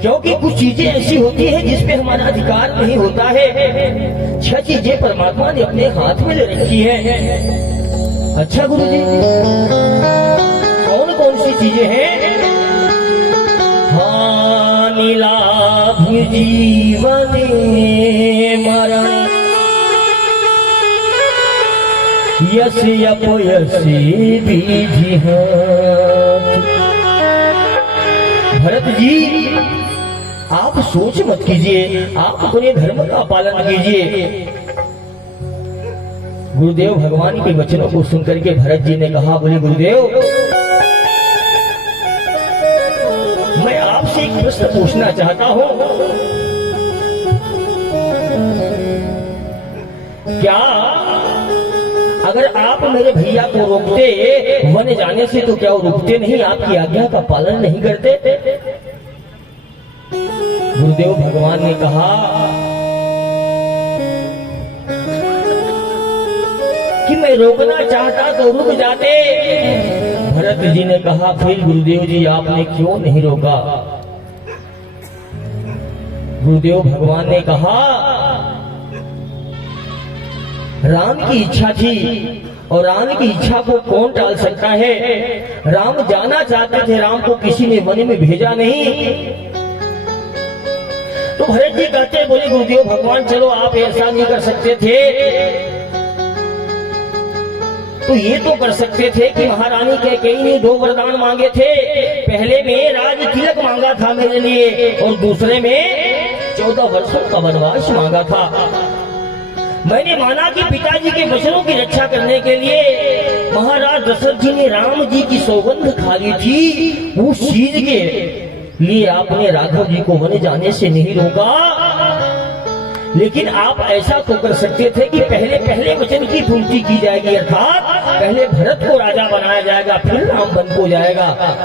क्योंकि कुछ चीजें ऐसी होती है जिसपे हमारा अधिकार नहीं होता है। 6 चीजें परमात्मा ने अपने हाथ में ले रखी है। अच्छा गुरुजी, कौन कौन सी चीजें हैं? हानि लाभ जीवन मरण, यश अपयश विधि हाथ। भरत जी आप सोच मत कीजिए, आप अपने धर्म का पालन कीजिए। गुरुदेव भगवान के वचनों को सुनकर के भरत जी ने कहा, बोले गुरुदेव मैं आपसे एक प्रश्न पूछना चाहता हूं, क्या अगर आप मेरे भैया को रोकते वन जाने से तो क्या वो रुकते नहीं, आपकी आज्ञा का पालन नहीं करते? गुरुदेव भगवान ने कहा कि मैं रोकना चाहता तो रुक जाते। भरत जी ने कहा, फिर गुरुदेव जी आपने क्यों नहीं रोका? गुरुदेव भगवान ने कहा, राम की इच्छा थी और राम की इच्छा को कौन टाल सकता है? राम जाना चाहते थे, राम को किसी ने वन में भेजा नहीं। तो भरत जी कहते, बोले गुरुदेव भगवान चलो आप ऐसा नहीं कर सकते थे, तो ये तो कर सकते थे कि महारानी कैकेयी ने 2 वरदान मांगे थे। पहले में राज तिलक मांगा था मेरे लिए और दूसरे में 14 वर्षों का वनवास मांगा था। मैंने माना कि पिताजी के वचनों की रक्षा करने के लिए महाराज दशरथ जी ने राम जी की सौगंध खा ली थी, उस चीज के लिए आपने राघव जी को वन जाने से नहीं रोका। लेकिन आप ऐसा तो कर सकते थे कि पहले वचन की पूर्ति की जाएगी, अर्थात पहले भरत को राजा बनाया जाएगा फिर राम वन को जाएगा।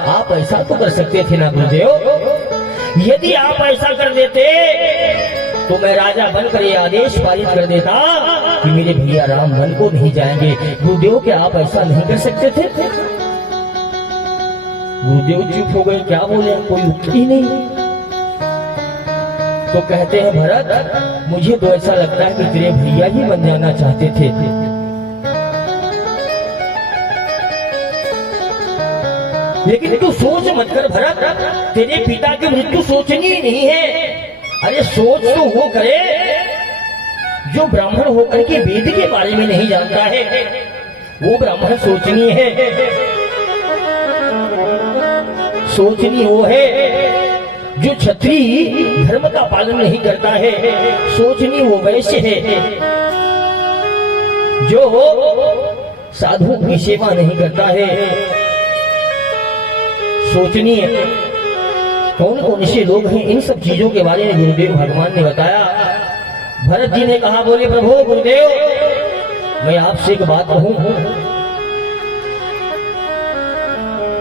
आप ऐसा तो कर सकते थे ना गुरुदेव? यदि आप ऐसा कर देते तो मैं राजा बनकर ये आदेश पारित कर देता कि मेरे भैया राम वन को नहीं जाएंगे। गुरुदेव क्या आप ऐसा नहीं कर सकते थे? गुरुदेव चुप हो गए, क्या बोले, कोई उत्तर ही नहीं। तो कहते हैं, भरत मुझे तो ऐसा लगता है कि तेरे भैया ही बन जाना चाहते थे। लेकिन तू सोच मत कर भरत, तेरे पिता की मृत्यु सोचनी ही नहीं है। अरे सोच तो वो करे जो ब्राह्मण होकर के वेद के बारे में नहीं जानता है, वो ब्राह्मण सोचनी है। सोचनी वो है जो क्षत्रिय धर्म का पालन नहीं करता है। सोचनी वो वैश्य है जो साधुओं की सेवा नहीं करता है। सोचनी कौन कौन से लोग हैं, इन सब चीजों के बारे में गुरुदेव भगवान ने बताया। भरत जी ने कहा, बोले प्रभु गुरुदेव मैं आपसे एक बात कहूं,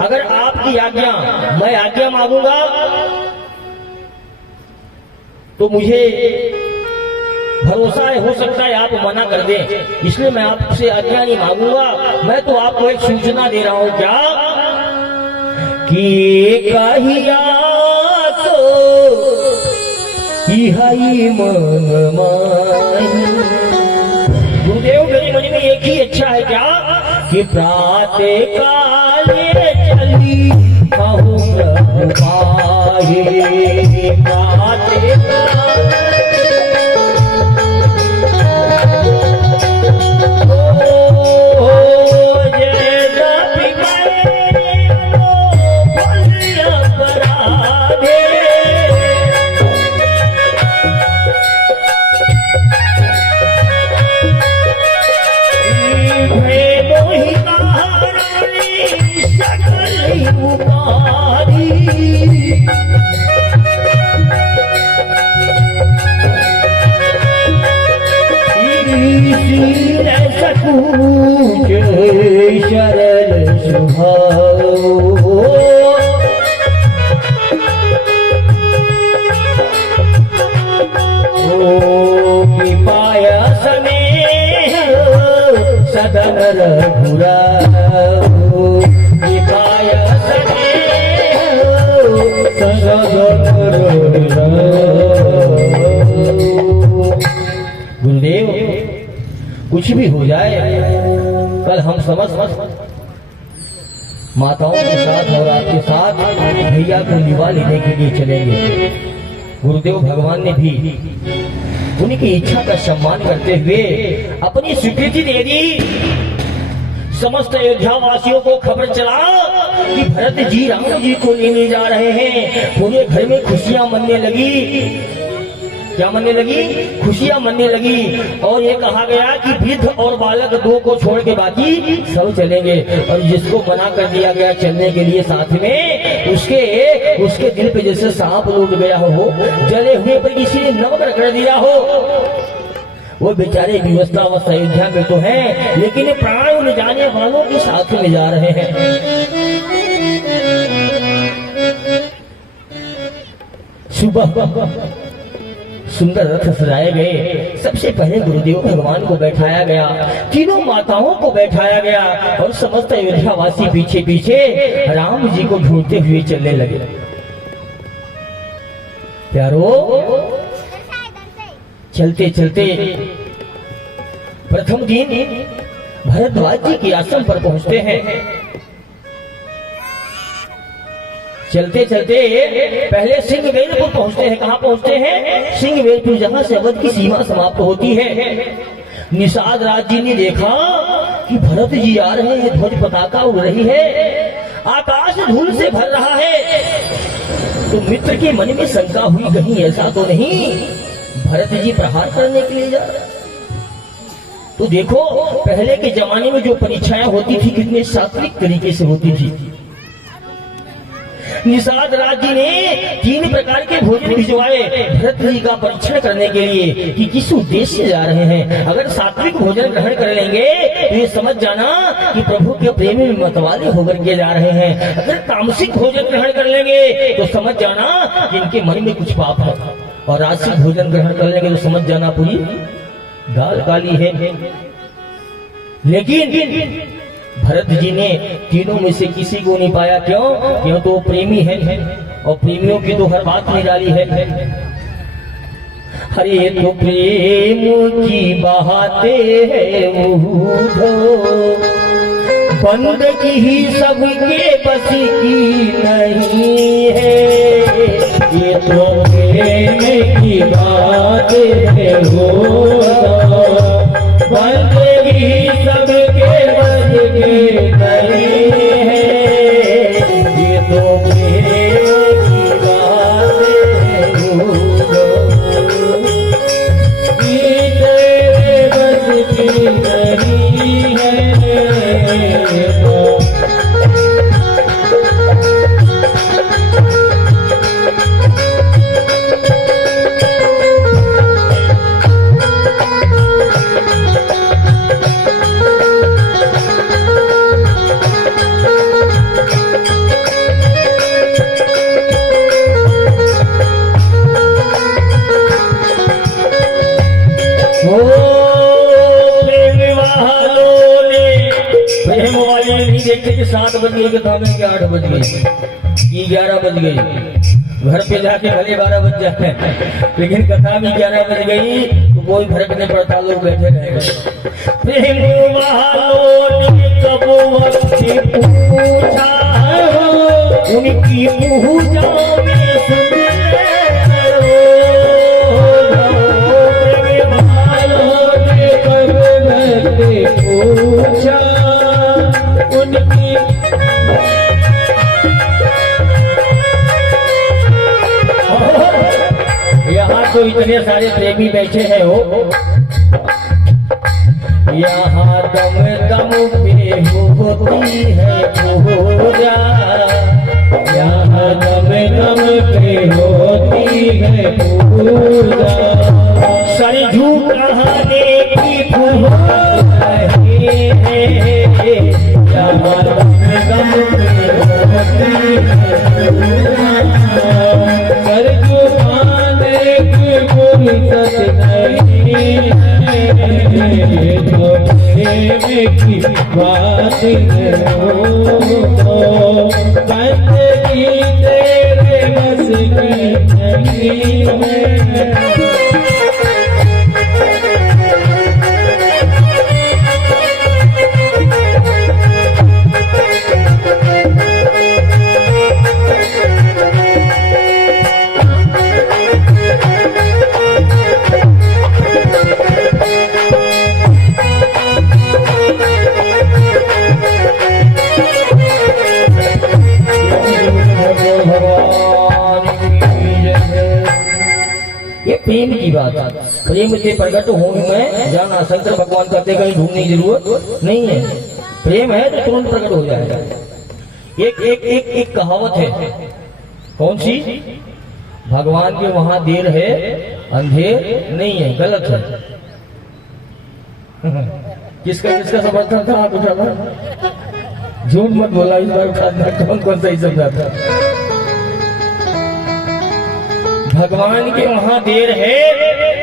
अगर आपकी आज्ञा, मैं आज्ञा मांगूंगा तो मुझे भरोसा है हो सकता है आप मना कर दें, इसलिए मैं आपसे आज्ञा नहीं मांगूंगा। मैं तो आपको एक सूचना दे रहा हूं, क्या कि कहिया तो इहाई मन माही। गुरुदेव मेरे मन में एक ही इच्छा है, क्या कि प्रातः काले चली कहूँ प्रभु पाहे। प्रातः शरण सुभाओ। रघुरा पाया गुरुदेव, कुछ भी हो जाए, कल हम समस्त माताओं के साथ और आपके साथ भैया को निभा लेने के लिए चलेंगे। गुरुदेव भगवान ने भी उनकी इच्छा का सम्मान करते हुए अपनी स्वीकृति दे दी। समस्त अयोध्या वासियों को खबर चला कि भरत जी राम जी को लेने जा रहे हैं। पूरे घर में खुशियां मनने लगी। क्या मनने लगी? खुशियां मनने लगी। और ये कहा गया कि वृद्ध और बालक दो को छोड़ के बाकी सब चलेंगे। और जिसको मना कर दिया गया चलने के लिए साथ में, उसके दिल पे जैसे सांप लूट गया हो, जले हुए पर किसी ने नमक रगड़ दिया हो। वो बेचारे विवस्थावश अयोध्या में तो हैं, लेकिन प्राण ले जाने वालों के साथ में जा रहे हैं। सुबह सुंदर रथ सजाए गए। सबसे पहले गुरुदेव भगवान को बैठाया गया, तीनों माताओं को बैठाया गया और समस्त अयोध्या वासी पीछे पीछे राम जी को ढूंढते हुए चलने लगे। प्यारो, चलते चलते प्रथम दिन भरद्वाज जी के आश्रम पर पहुंचते हैं। चलते चलते पहले सिंहवेलपुर पहुंचते हैं। कहां पहुंचते हैं? सिंहवेलपुर, जहां से अवध की सीमा समाप्त होती है। निषाद राज जी ने देखा कि भरत जी आ रहे हैं, ध्वज पताका उड़ रही है, आकाश धूल से भर रहा है। तो मित्र के मन में शंका हुई, कहीं ऐसा तो नहीं भरत जी प्रहार करने के लिए जा रहे। तो देखो, पहले के जमाने में जो परीक्षाएं होती थी कितने सात्विक तरीके से होती थी। निषाद राज जी ने 3 प्रकार के भोजन भिजवाए भरत जी का परीक्षण करने के लिए कि किस उद्देश्य से जा रहे हैं। अगर सात्विक भोजन ग्रहण कर लेंगे तो ये समझ जाना कि प्रभु के प्रेम में मतवाले होकर के जा रहे हैं। अगर तामसिक भोजन ग्रहण कर लेंगे तो समझ जाना कि इनके मन में कुछ पाप है। और राजसिक भोजन ग्रहण कर लेंगे तो समझ जाना पूरी दाल काली है। लेकिन भरत जी ने तीनों में से किसी को नहीं पाया। क्यों तो प्रेमी है और प्रेमियों की तो हर बात निराली है। अरे तो प्रेम की बातें है बंदगी ही सबके बस की नहीं है। ये तो प्रेम की बातें है बंदगी सबके बस की नहीं है। ये तो प्रेम की बातें है तेरे बस की नहीं है। देखते कि 7 बज गई, थामे के 8 बज गई, ये 11 बज गई। घर पे जाके भले 12 बज जाते हैं, लेकिन कथा में 11 बज गई तो कोई फर्क नहीं पड़ता, लोग बैठे रहेंगे। प्रेम वालों ने कब वक्त पूछा उनकी पूजा में सुन प्रेम वालों ने कब वक्त पूछा उनकी। यहाँ तो इतने सारे प्रेमी बैठे हैं हो, यहाँ दम दम पे होती है पूजा, यहाँ दम दम पे होती है पूजा। सरजू कहाने की पूजा प्रेम की बात हो, बंदगी तेरे बस की नहीं है। ये प्रेम की बात है। प्रेम से प्रकट हूँ मैं जाना, शंकर भगवान कहते कहीं ढूंढने की जरूरत नहीं है। प्रेम है तो तुरंत प्रकट हो जाएगा। एक एक एक एक कहावत है, कौन सी? भगवान के वहां देर है अंधेर नहीं है, गलत है। किसका किसका समर्थन था? आप उठा था, झूठ मत बोला इस बार, उठा कौन कौन सही समझाता? भगवान के वहां देर है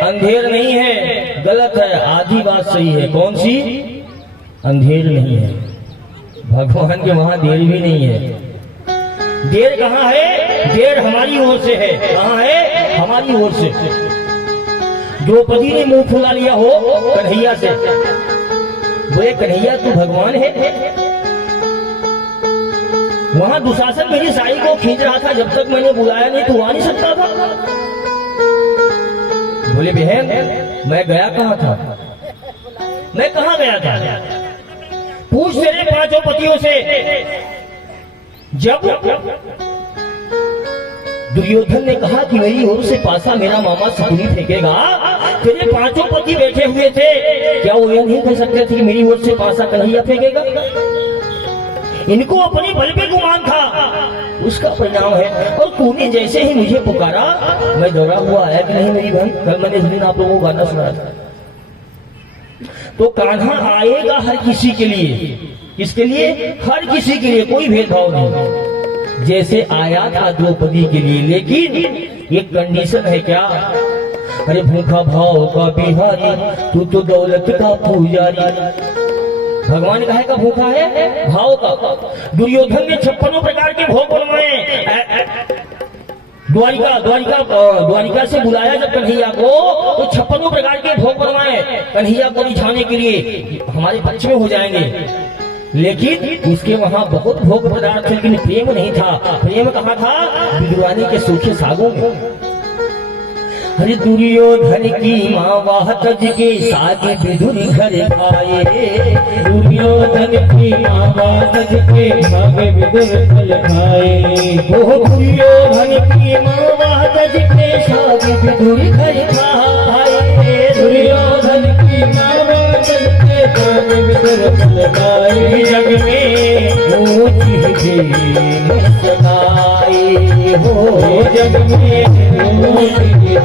अंधेर नहीं है, गलत है। आधी बात सही है, कौन सी? अंधेर नहीं है, भगवान के वहां देर भी नहीं है। देर कहाँ है? देर हमारी ओर से है। कहाँ है? हमारी ओर से। द्रौपदी ने मुंह फुला लिया हो कन्हैया से, बोले कन्हैया तू भगवान है। वहां दुशासन मेरी साड़ी को खींच रहा था, जब तक मैंने बुलाया नहीं तू आ नहीं सकता था। बोले बहन मैं गया कहाँ था? मैं कहाँ गया था? पूछ तेरे पांचों पतियों से। जब दुर्योधन ने कहा कि मेरी ओर से पासा मेरा मामा सकुनी फेंकेगा, तेरे पांचों पति बैठे हुए थे, क्या वो यह नहीं कह सकते थे कि मेरी ओर से पासा कन्हैया फेंकेगा? इनको अपने बल पे गुमान था, उसका परिणाम है। और तूने जैसे ही मुझे पुकारा, मैं दौड़ा हुआ आया कि नहीं मेरी बहन? कल मैंने इस दिन आप लोगों को गाना सुनाया था। तो कान्हा आएगा हर किसी के लिए। किसके लिए? हर किसी के लिए, कोई भेदभाव नहीं। जैसे आया था द्रौपदी के लिए, लेकिन एक कंडीशन है। क्या? अरे भूखा भाव का बिहारी, तू तो दौलत का पुजारी। भगवान काहे का भूखा है? भाव का। दुर्योधन ने 56 प्रकार के भोग बनवाए। द्वारिका से बुलाया जब कन्हैया को, तो 56 प्रकार के भोग बनवाए कन्हैया को रिझाने के लिए, हमारे पक्ष में हो जाएंगे। लेकिन उसके वहां बहुत भोग पदार्थ थे, लेकिन प्रेम नहीं था। प्रेम कहाँ था? विद्वानी के सूखे सागों में। हरि दुर्योधन की माँ वाह तज के साग विदुर घर खाए। दुर्योधन की माँ वाह तज के साग विदुर फल खाए। वो दुर्योधन की माँ वाह तज के साग विदुर घर खाए। दुर्योधन की माँ वाह तज के साग विदुर फल खाए। जग में ऊंची सदाई हो, जग में ऊंची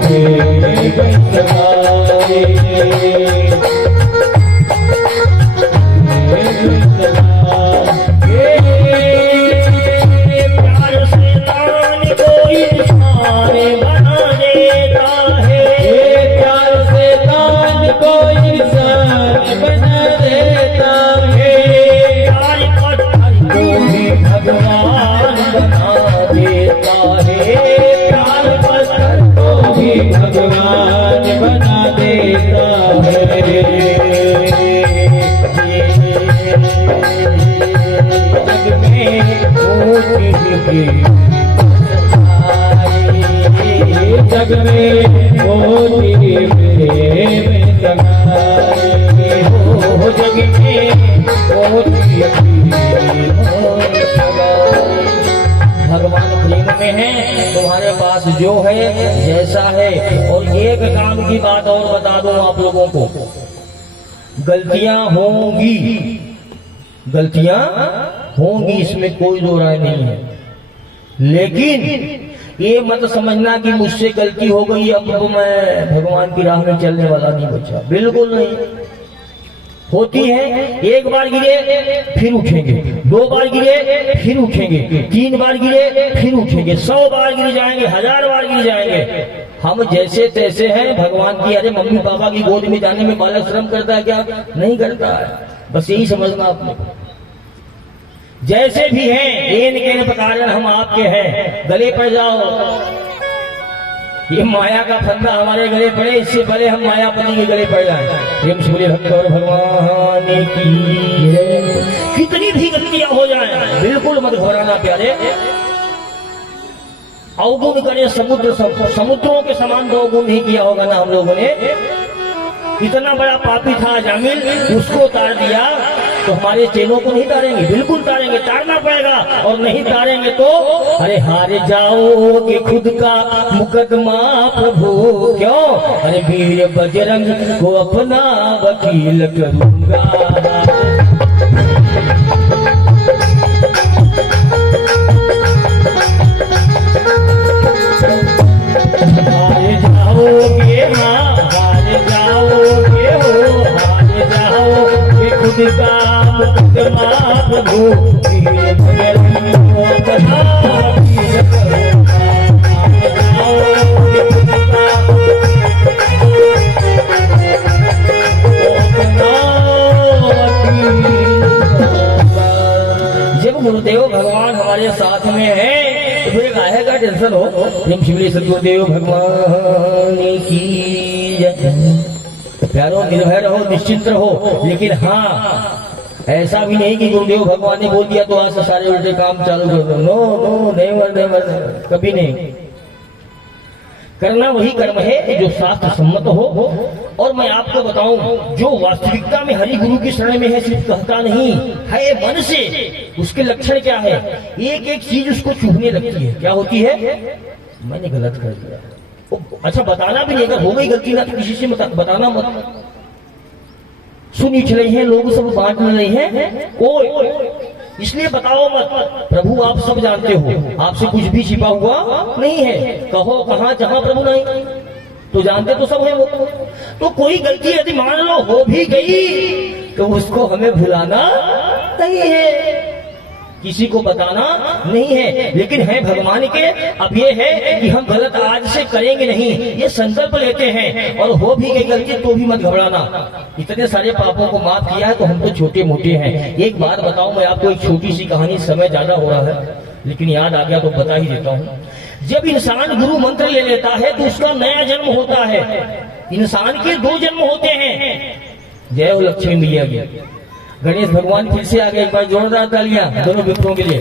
प्यार से तान को इंसान बना देता है। प्यार से तान को इंसान बना देता है। प्यार पत्थर को भी भगवान बना देता है। प्यार पत्थर को भी भगवान बना देता है। जग में जग में होती प्रेम समाए। हो जग में होती भगवान प्रेम में है। तुम्हारे पास जो है जैसा है। और एक काम की बात और बता दूं आप लोगों को, गलतियां होंगी, गलतियां होंगी, इसमें कोई दो राय नहीं है। लेकिन ये मत समझना कि मुझसे गलती हो गई अब तो मैं भगवान की राह में चलने वाला नहीं बचा, बिल्कुल नहीं। होती है, एक बार गिरे फिर उठेंगे, 2 बार गिरे फिर उठेंगे, 3 बार गिरे फिर उठेंगे, 100 बार गिर जाएंगे, 1000 बार गिर जाएंगे। हम जैसे तैसे हैं। भगवान की, अरे मम्मी पापा की गोद में जाने में बालक श्रम करता है क्या? नहीं करता है। बस यही समझना आपने। जैसे भी हैं एन के प्रकार हम आपके हैं, गले पड़ जाओ। ये माया का फंदा हमारे गले पड़े, इससे पहले हम मायापति के गले पड़ जाए। प्रेम से बोले भक्त और भगवान की जय। कितनी भी गलतियां हो जाए बिल्कुल मत घबराना प्यारे। अवगुण करे समुद्रों के समान तो अवगुण नहीं किया होगा ना हम लोगों ने। इतना बड़ा पापी था जामिल, उसको तार दिया तो हमारे चेलों को नहीं तारेंगे? बिल्कुल तारेंगे, तारना पड़ेगा। और नहीं तारेंगे तो अरे हार जाओगे खुद का मुकदमा प्रभु। क्यों? अरे वीर बजरंग को अपना वकील करूंगा। हार जाओगे, हाँ हार जाओगे हो, हार जाओगे खुद का मुकदमा प्रभु। वीर बजरंग को अपना वकील करूंगा। हार जाओगे खुद का जब गुरुदेव भगवान हमारे साथ में है तो फिर काहे का टेंशन हो। प्रेम शिवली सदगुरुदेव भगवान की जय। प्यारो निर्भय रहो, निश्चिंत रहो। लेकिन हाँ ऐसा भी नहीं कि गुरुदेव भगवान ने बोल दिया तो आज से सारे उल्टे काम चालू कर दो। नो नो नेवर नेवर, कभी नहीं। करना वही कर्म है जो शास्त्र सम्मत हो। और मैं आपको बताऊं, जो वास्तविकता में हरि गुरु की शरण में है सिर्फ कहता नहीं है मन से, उसके लक्षण क्या है? एक एक चीज उसको चुभने लगती है। क्या होती है? मैंने गलत कर दिया। अच्छा बताना भी नहीं, अगर हो गई गलती ना तो किसी से बताना मत। सुन चले हैं लोग, सब बांट रहे हैं कोई, इसलिए बताओ मत। प्रभु आप सब जानते हो, आपसे कुछ भी छिपा हुआ नहीं है। कहो कहाँ जहाँ प्रभु नहीं, तो जानते तो सब है वो। तो कोई गलती यदि मान लो हो भी गई तो उसको हमें भुलाना नहीं है, किसी को बताना नहीं है। लेकिन है भगवान के। अब ये है कि हम गलत आज से करेंगे नहीं, ये संकल्प लेते हैं। और हो भी गई गलती तो भी मत घबराना। इतने सारे पापों को माफ किया है तो हम तो छोटे मोटे हैं। एक बात बताऊं मैं आपको, एक छोटी सी कहानी, समय ज्यादा हो रहा है लेकिन याद आ गया तो बता ही देता हूँ। जब इंसान गुरु मंत्र ले लेता है तो उसका नया जन्म होता है। इंसान के 2 जन्म होते हैं। जय हो लक्ष्मी मैया की। गणेश भगवान फिर से आ गए, एक बार जोरदार तालियां दोनों मित्रों के लिए।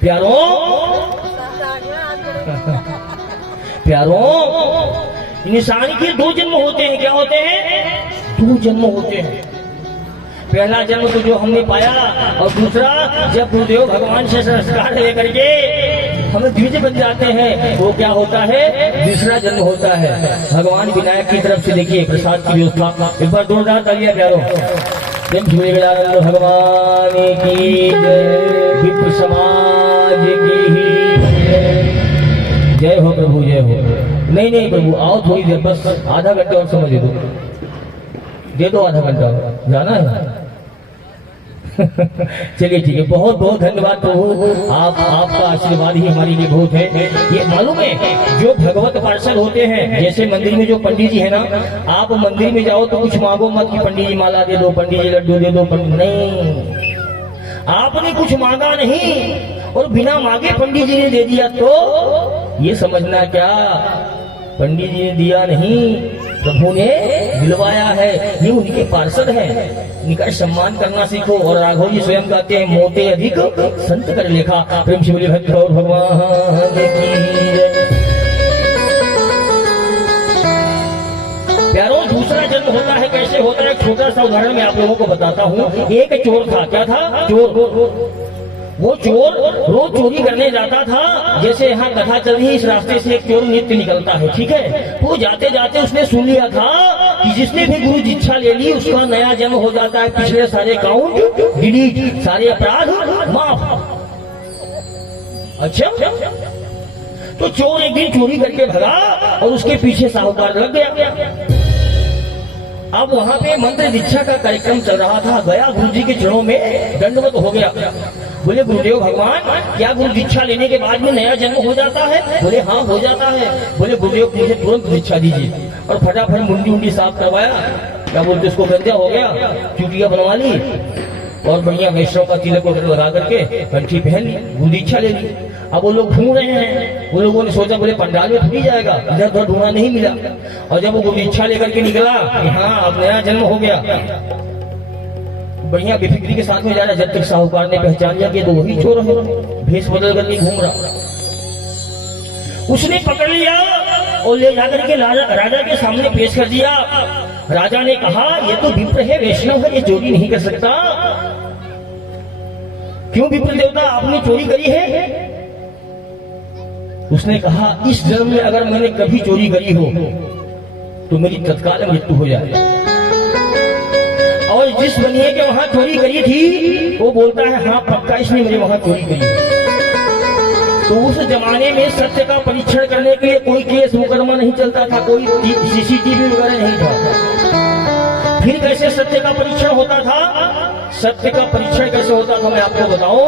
प्यारों प्यारों इंसान के 2 जन्म होते हैं। क्या होते हैं? 2 जन्म होते हैं। पहला जन्म तो जो हमने पाया, और दूसरा जब गुरुदेव भगवान से संस्कार लेकर के हम द्विज बन जाते हैं, वो क्या होता है? दूसरा जन्म होता है। भगवान विनायक की तरफ से देखिए प्रसाद की व्यवस्था। एक बार जोरदार तालियां प्यारो। भगवान की जय, विप्र समाज की जय हो प्रभु, जय हो। नहीं नहीं प्रभु आओ थोड़ी देर, बस आधा घंटा और समझ दे दो आधा घंटा जाना है। चलिए ठीक है, बहुत बहुत धन्यवाद प्रभु। आपका आशीर्वाद ही हमारे लिए बहुत है। ये मालूम है जो भगवत पार्षद होते हैं, जैसे मंदिर में जो पंडित जी है ना, आप मंदिर में जाओ तो कुछ मांगो मत कि पंडित जी माला दे दो, पंडित जी लड्डू दे दो, नहीं, आपने कुछ मांगा नहीं और बिना मांगे पंडित जी ने दे दिया तो ये समझना क्या पंडित जी ने दिया नहीं, प्रभु ने दिलवाया है। ये उनके पार्षद हैं, इनका सम्मान करना सीखो। और राघव जी स्वयं कहते हैं मोते अधिक संत कर लेखा। प्रेम से बोले भक्त और भगवान की जय। प्यारों दूसरा जन्म होता है, कैसे होता है? छोटा सा उदाहरण मैं आप लोगों को बताता हूँ। एक चोर था, क्या था? चोर। वो चोर रोज चोरी करने जाता था। जैसे यहाँ कथा चल रही है, इस रास्ते से एक चोर नित्य निकलता है, ठीक है। वो जाते जाते उसने सुन लिया था कि जिसने भी गुरु दीक्षा ले ली उसका नया जन्म हो जाता है, पिछले सारे काउंट डिलीट, सारे अपराध माफ। अच्छा, तो चोर एक दिन चोरी करके भगा और उसके पीछे साहूकार लग गया। अब वहां पे मंत्र दीक्षा का कार्यक्रम चल रहा था। गया गुरु जी के चरणों में दंडवत हो गया। बोले गुरुदेव भगवान, क्या गुरु दीक्षा लेने के बाद में नया जन्म हो जाता है? बोले हाँ हो जाता है। बोले गुरुदेव मुझे तुरंत दीक्षा दीजिए। और फटाफट मुंडी उंडी साफ करवाया क्या बोलते उसको, गंजा हो गया, चुटिया बनवा ली और बढ़िया वैष्णव का तिलक वगैरह लगा करके कंठी पहन ली, गुंदीछा ले ली। अब वो लोग ढूंढ रहे हैं, वो लोगों ने सोचा बोले पंडाल में ढूंढी जाएगा, इधर उधर ढूंढा नहीं मिला। और जब वो गुंदीछा लेकर के निकला कि हाँ अब नया जन्म हो गया, बढ़िया बेफिक्री के साथ में जा रहा। जब तक साहूकार ने पहचान लिया कि तो वही चोर है, भेष बदल करके घूम रहा, उसने पकड़ लिया और ले जाकर के राजा के सामने पेश कर दिया। राजा ने कहा ये तो विप्र है, वैष्णव है, ये चोरी नहीं कर सकता। क्यों विप्र देवता आपने चोरी करी है? उसने कहा इस जन्म में अगर मैंने कभी चोरी करी हो तो मेरी तत्काल मृत्यु हो जाए। और जिस बनिए के वहां चोरी करी थी वो बोलता है हाँ पक्का इसने मेरे वहां चोरी करी। तो उस जमाने में सत्य का परीक्षण करने के लिए कोई केस मुकदमा नहीं चलता था, कोई सीसीटीवी वगैरह नहीं था। फिर कैसे सत्य का परीक्षण होता था? सत्य का परीक्षण कैसे होता था मैं आपको बताऊं।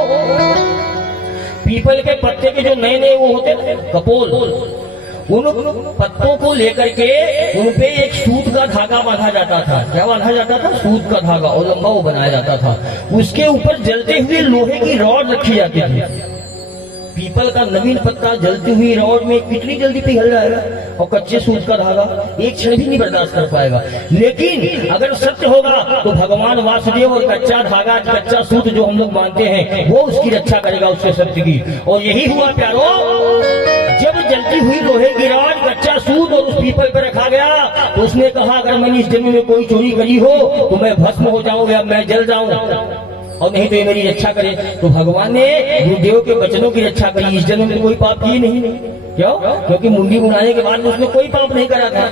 पीपल के पत्ते के जो नए नए वो होते थे कपोल, उन पत्तों को लेकर के उन पे एक सूत का धागा बांधा जाता था। क्या बांधा जाता था? सूत का धागा, और लंबा वो बनाया जाता था। उसके ऊपर जलते हुए लोहे की रॉड रखी जाती थी। पीपल का नवीन पत्ता जलती हुई रॉड में कितनी जल्दी पिघल जाएगा, और कच्चे सूत का धागा एक क्षण भी नहीं बर्दाश्त कर पाएगा। लेकिन अगर सत्य होगा तो भगवान वासुदेव और कच्चा धागा, कच्चा सूत जो हम लोग मानते हैं वो उसकी रक्षा करेगा, उसके सत्य की। और यही हुआ प्यारो, जब जलती हुई लोहे की रॉड, कच्चा सूत और उस पीपल पर रखा गया तो उसने कहा अगर मैंने इस जन्म में कोई चोरी करी हो तो मैं भस्म हो जाऊं या मैं जल जाऊं, और नहीं तो ये मेरी रक्षा करे। तो भगवान ने गुरुदेव के वचनों की रक्षा करी। इस जन्म में कोई पाप किए नहीं। क्यों? क्योंकि मुंडी मुड़ाने के बाद उसने कोई पाप नहीं करा था,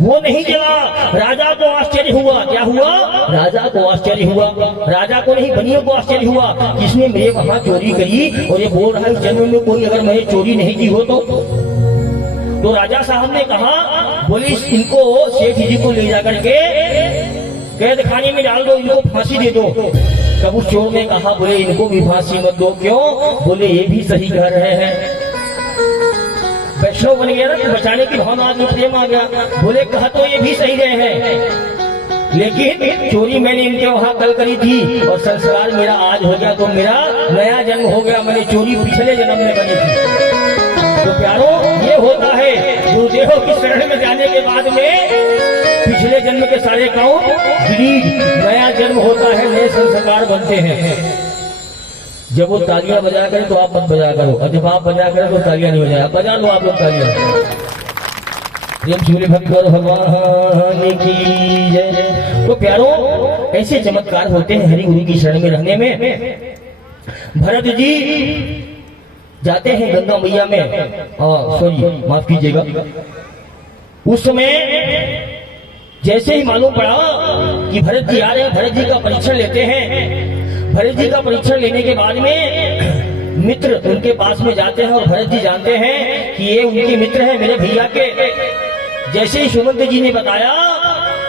वो नहीं जला। राजा को आश्चर्य हुआ। क्या हुआ? राजा को आश्चर्य हुआ। राजा को नहीं, बनियों को आश्चर्य हुआ, किसने मेरे वहां चोरी करी और ये बोल रहा है इस जन्म में कोई अगर मैंने चोरी नहीं की हो तो राजा साहब ने कहा बोले इनको सेठ जी को ले जाकर के कैद खाने में डाल दो, इनको फांसी दे दो। तब उस चोर ने कहा बोले इनको भी फांसी मत दो। क्यों? बोले ये भी सही कह रहे हैं। वैष्णव बन गया ना, तो बचाने की भावना आदमी प्रेम आ गया। बोले कहा तो ये भी सही रहे हैं, लेकिन चोरी मैंने इनके वहां कल करी थी और संस्कार मेरा आज हो गया तो मेरा नया जन्म हो गया। मैंने चोरी पिछले जन्म में करी थी। तो प्यारो ये होता है गुरुदेव की शरण में जाने के बाद में पिछले जन्म के सारे काम डिलीट, नया जन्म होता है, नए संस्कार बनते हैं। जब वो तालियां बजा करें तो आप मत बजा करो, और जब आप बजा करें तो तालियां नहीं बजाए, बजा लो आप लोग तालियां। प्रेम सूर्य भक्त भगवान की जय। तो प्यारो ऐसे चमत्कार होते हैं हरि गुरु की शरण में रहने में। भरत जी जाते हैं गंगा मैया में, सॉरी माफ कीजिएगा, उस समय जैसे ही मालूम पड़ा कि भरत जी आ रहे हैं, भरत जी का परीक्षण लेते हैं। भरत जी का परीक्षण लेने के बाद में मित्र उनके पास में जाते हैं और भरत जी जानते हैं कि ये उनके मित्र हैं, मेरे भैया के। जैसे ही सुमंत जी ने बताया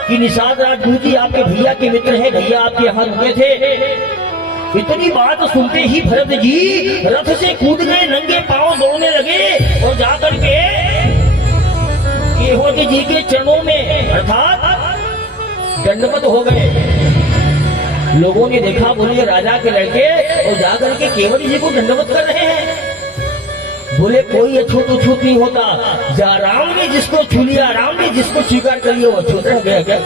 कि निषाद राजपूत जी आपके भैया के मित्र हैं, भैया आपके यहाँ रुके थे, इतनी बात सुनते ही भरत जी रथ से कूद गए, नंगे पांव दौड़ने लगे और जाकर के केवट जी के चरणों में अर्थात दंडवत हो गए। लोगों ने देखा, बोले राजा के लड़के और जाकर के केवट जी को दंडवत कर रहे हैं। बोले कोई अछूत उछूत नहीं होता, जा राम ने जिसको छू लिया, राम ने जिसको स्वीकार कर लिया वो अछूत रह गया क्या?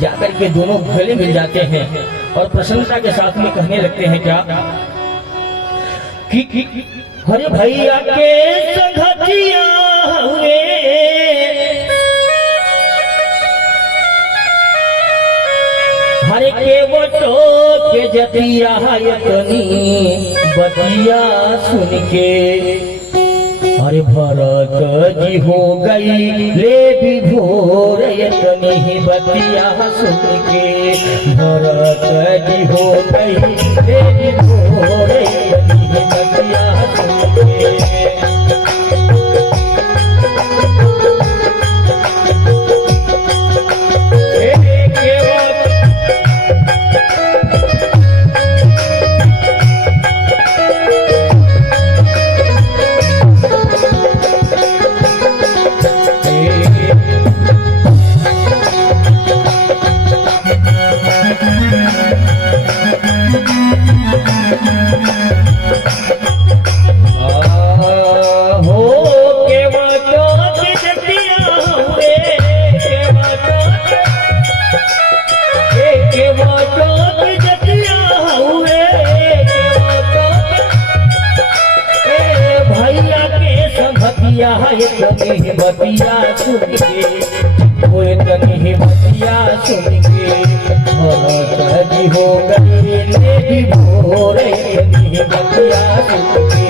जाकर के दोनों गले मिल जाते हैं और प्रसन्नता के साथ में कहने लगते हैं क्या कि हरे भैया के संगतिया हुए, हरे के वटो के जतिया यतनी बतिया सुन के, अरे भरत जी हो गई ले विभोर यतनी बतिया सुन के, भरत जी हो गई ले विभोर यतनी बतिया सुन के। हो के वाटो के जतिया हुए के वाटो के जतिया हुए भैया के संगतिया तनी बतिया सुन के ओए तनी बतिया सुन के जी हो गई लेडी भोरे तनी बतिया सुन के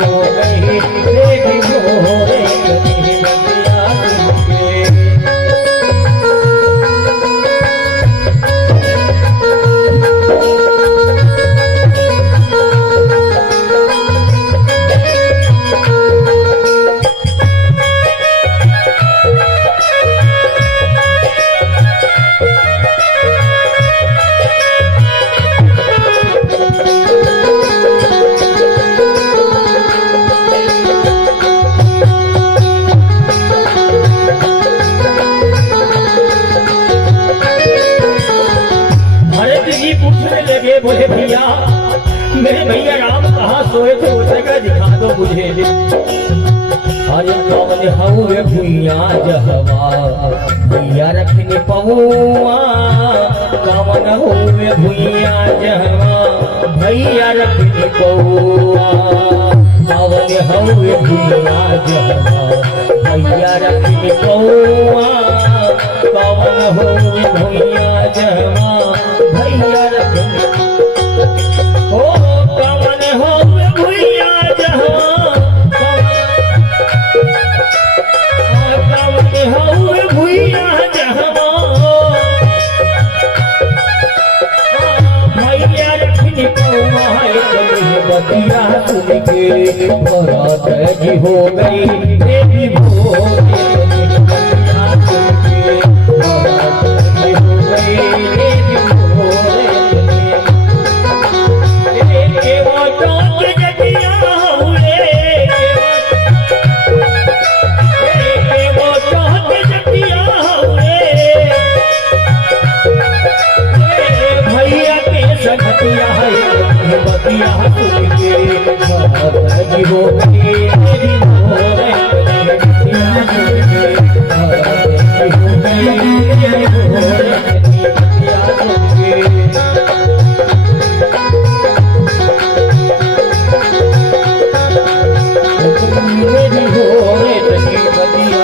हो गई लेडी भोरे तनी बतिया सुन के बोले भैया मेरे भैया राम कहाँ सोए थे वो जगह दिखा दो मुझे। अरे कौन हुए भैया जहवा भैया रखने पहुआ कौन हुए भैया जहवा भैया रखने पहुआ कौन हुए भैया जहवा भैया रखने पहुआ कौन हुए भैया जहवा भैया रखने हो कवन हो भैया जहाँ कवन हो भैया जहाँ भैया रखनी बतिया सुन के बरात जी हो गई देवी भोर बतिया सुन के बरात जी हो गई देवी भोर बतिया सुन के जी हो गई मेरी भोरे बतिया सुन के हो गई मेरी भोरे बतिया सुन के मेरी भोरे बतिया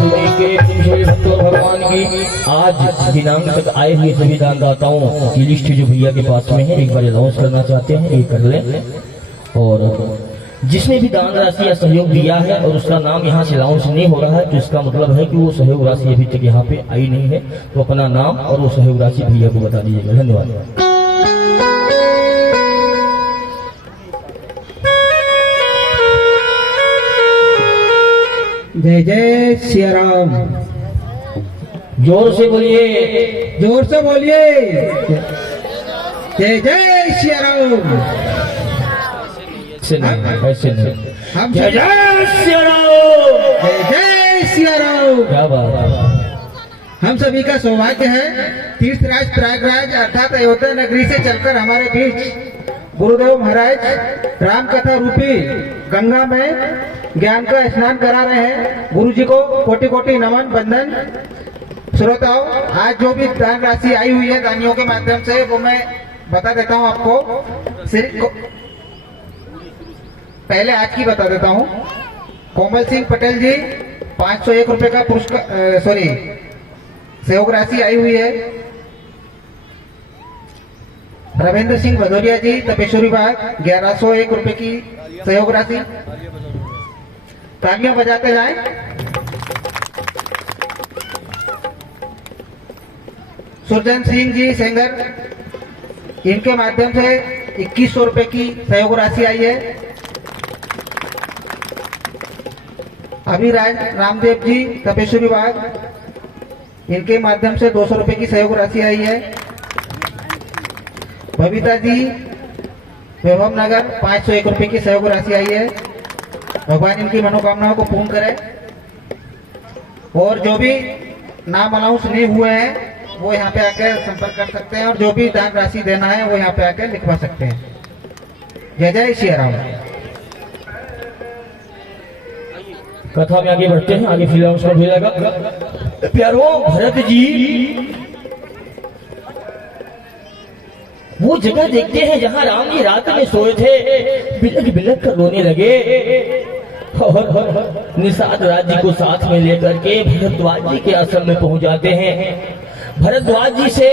सुन के भगवान की आज दिनांक तक आए हुए सभी दानदाताओं की लिस्ट जो भैया के पास में है एक बार अनाउंस करना चाहते हैं, एक कर लें। और जिसने भी दान राशि या सहयोग दिया है और उसका नाम यहाँ से अनाउंस नहीं हो रहा है तो इसका मतलब है कि वो सहयोग राशि अभी तक यहाँ पे आई नहीं है, तो अपना नाम और वो सहयोग राशि भैया को बता दीजिएगा। धन्यवाद। जय जय सिया राम। जोर से बोलिए, जोर से बोलिए। जय जय सिया राम। ऐसे नहीं हम जय जय सिया राम। जय जय सिया राम। क्या बात। हम सभी का सौभाग्य है तीर्थराज प्रयागराज अर्थात अयोध्या नगरी से चलकर हमारे बीच गुरुदेव महाराज राम कथा रूपी गंगा में ज्ञान का स्नान करा रहे हैं। गुरु जी को कोटि कोटि नमन बंदन। श्रोताओं, आज जो भी दान राशि आई हुई है दानियों के माध्यम से वो मैं बता देता हूं आपको। पहले आज की बता देता हूं। कोमल सिंह पटेल जी 501 रुपए का पुरस्कार सहयोग राशि आई हुई है। रविंद्र सिंह भदौरिया जी तपेश्वरी बाग 1101 रुपए की सहयोग राशि। तालियां बजाते जाएं। सुरजन सिंह जी सेंगर, इनके माध्यम से 2100 रुपए की सहयोग राशि आई है। अभिराज रामदेव जी तपेश्वरी बाग, इनके माध्यम से 200 रुपए की सहयोग राशि आई है। बबीता जी वैभव नगर 501 रुपए की सहयोग राशि आई है। भगवान इनकी मनोकामनाओं को पूर्ण करे। और जो भी नाम अनाउंस नहीं हुए हैं वो यहाँ पे आकर संपर्क कर सकते हैं और जो भी दान राशि देना है वो यहाँ पे आकर लिखवा सकते हैं। जय जय श्री राम। कथा में आगे बढ़ते हैं, आगे फिल्म उसको भी लगा। प्यारो भरत जी वो जगह देखते हैं जहां राम जी रात में सोए थे, बिलक बिलक कर रोने लगे और निषाद राज जी को साथ में लेकर के भरद्वाज जी के आश्रम में पहुंच जाते हैं। भरद्वाज जी से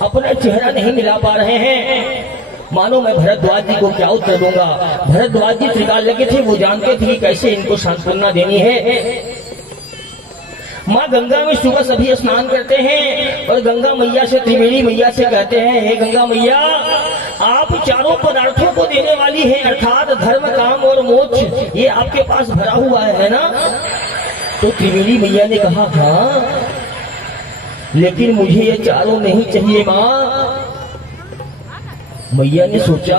अपना चेहरा नहीं मिला पा रहे हैं, मानो मैं भरद्वाज जी को क्या उत्तर दूंगा। भरद्वाज जी त्रिकाल लगे थे, वो जानते थे कैसे इनको सांत्वना देनी है। माँ गंगा में सुबह सभी स्नान करते हैं और गंगा मैया से, त्रिवेणी मैया से कहते हैं, हे गंगा मैया आप चारों पदार्थों को देने वाली हैं, अर्थात धर्म, काम और मोक्ष, ये आपके पास भरा हुआ है ना। तो त्रिवेणी मैया ने कहा हाँ, लेकिन मुझे ये चारों नहीं चाहिए माँ। मैया ने सोचा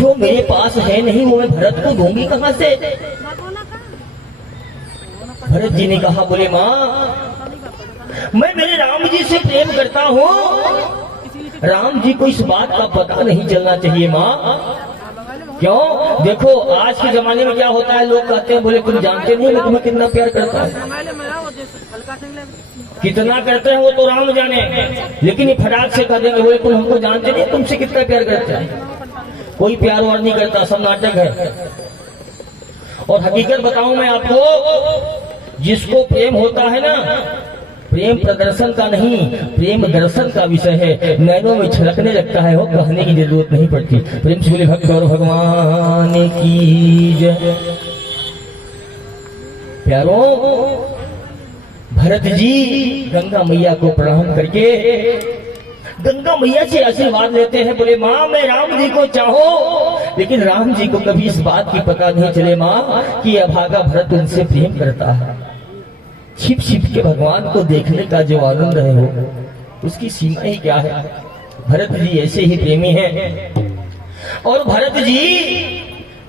जो मेरे पास है नहीं वो मैं भरत को दूंगी कहां से। भरत जी ने कहा, बोले माँ मैं मेरे राम जी से प्रेम करता हूँ, राम जी को इस बात का पता नहीं चलना चाहिए माँ। क्यों? देखो आज के जमाने में क्या होता है, लोग कहते हैं, बोले तुम जानते नहीं मैं तुम्हें कितना प्यार करता हूँ। कितना करते हैं वो तो राम जाने, लेकिन ये फटाक से कह देंगे, बोले तुम हमको जानते नहीं तुमसे कितना प्यार करते हैं। कोई प्यार वार नहीं करता, सब नाटक है। और हकीकत बताऊं मैं आपको, जिसको प्रेम होता है ना, प्रेम प्रदर्शन का नहीं, प्रेम दर्शन का विषय है। नैनों में छलकने लगता है, वो कहने की जरूरत नहीं पड़ती। प्रेम से बोले भक्त और भगवान की जय। प्यारों भरत जी गंगा मैया को प्रणाम करके गंगा मैया से आशीर्वाद लेते हैं, बोले माँ मैं राम जी को चाहो, लेकिन राम जी को कभी इस बात की पता नहीं चले माँ कि अभागा भरत उनसे प्रेम करता है। छिप छिप के भगवान को देखने का जो आनंद है हो उसकी सीमा ही क्या है। भरत जी ऐसे ही प्रेमी हैं। और भरत जी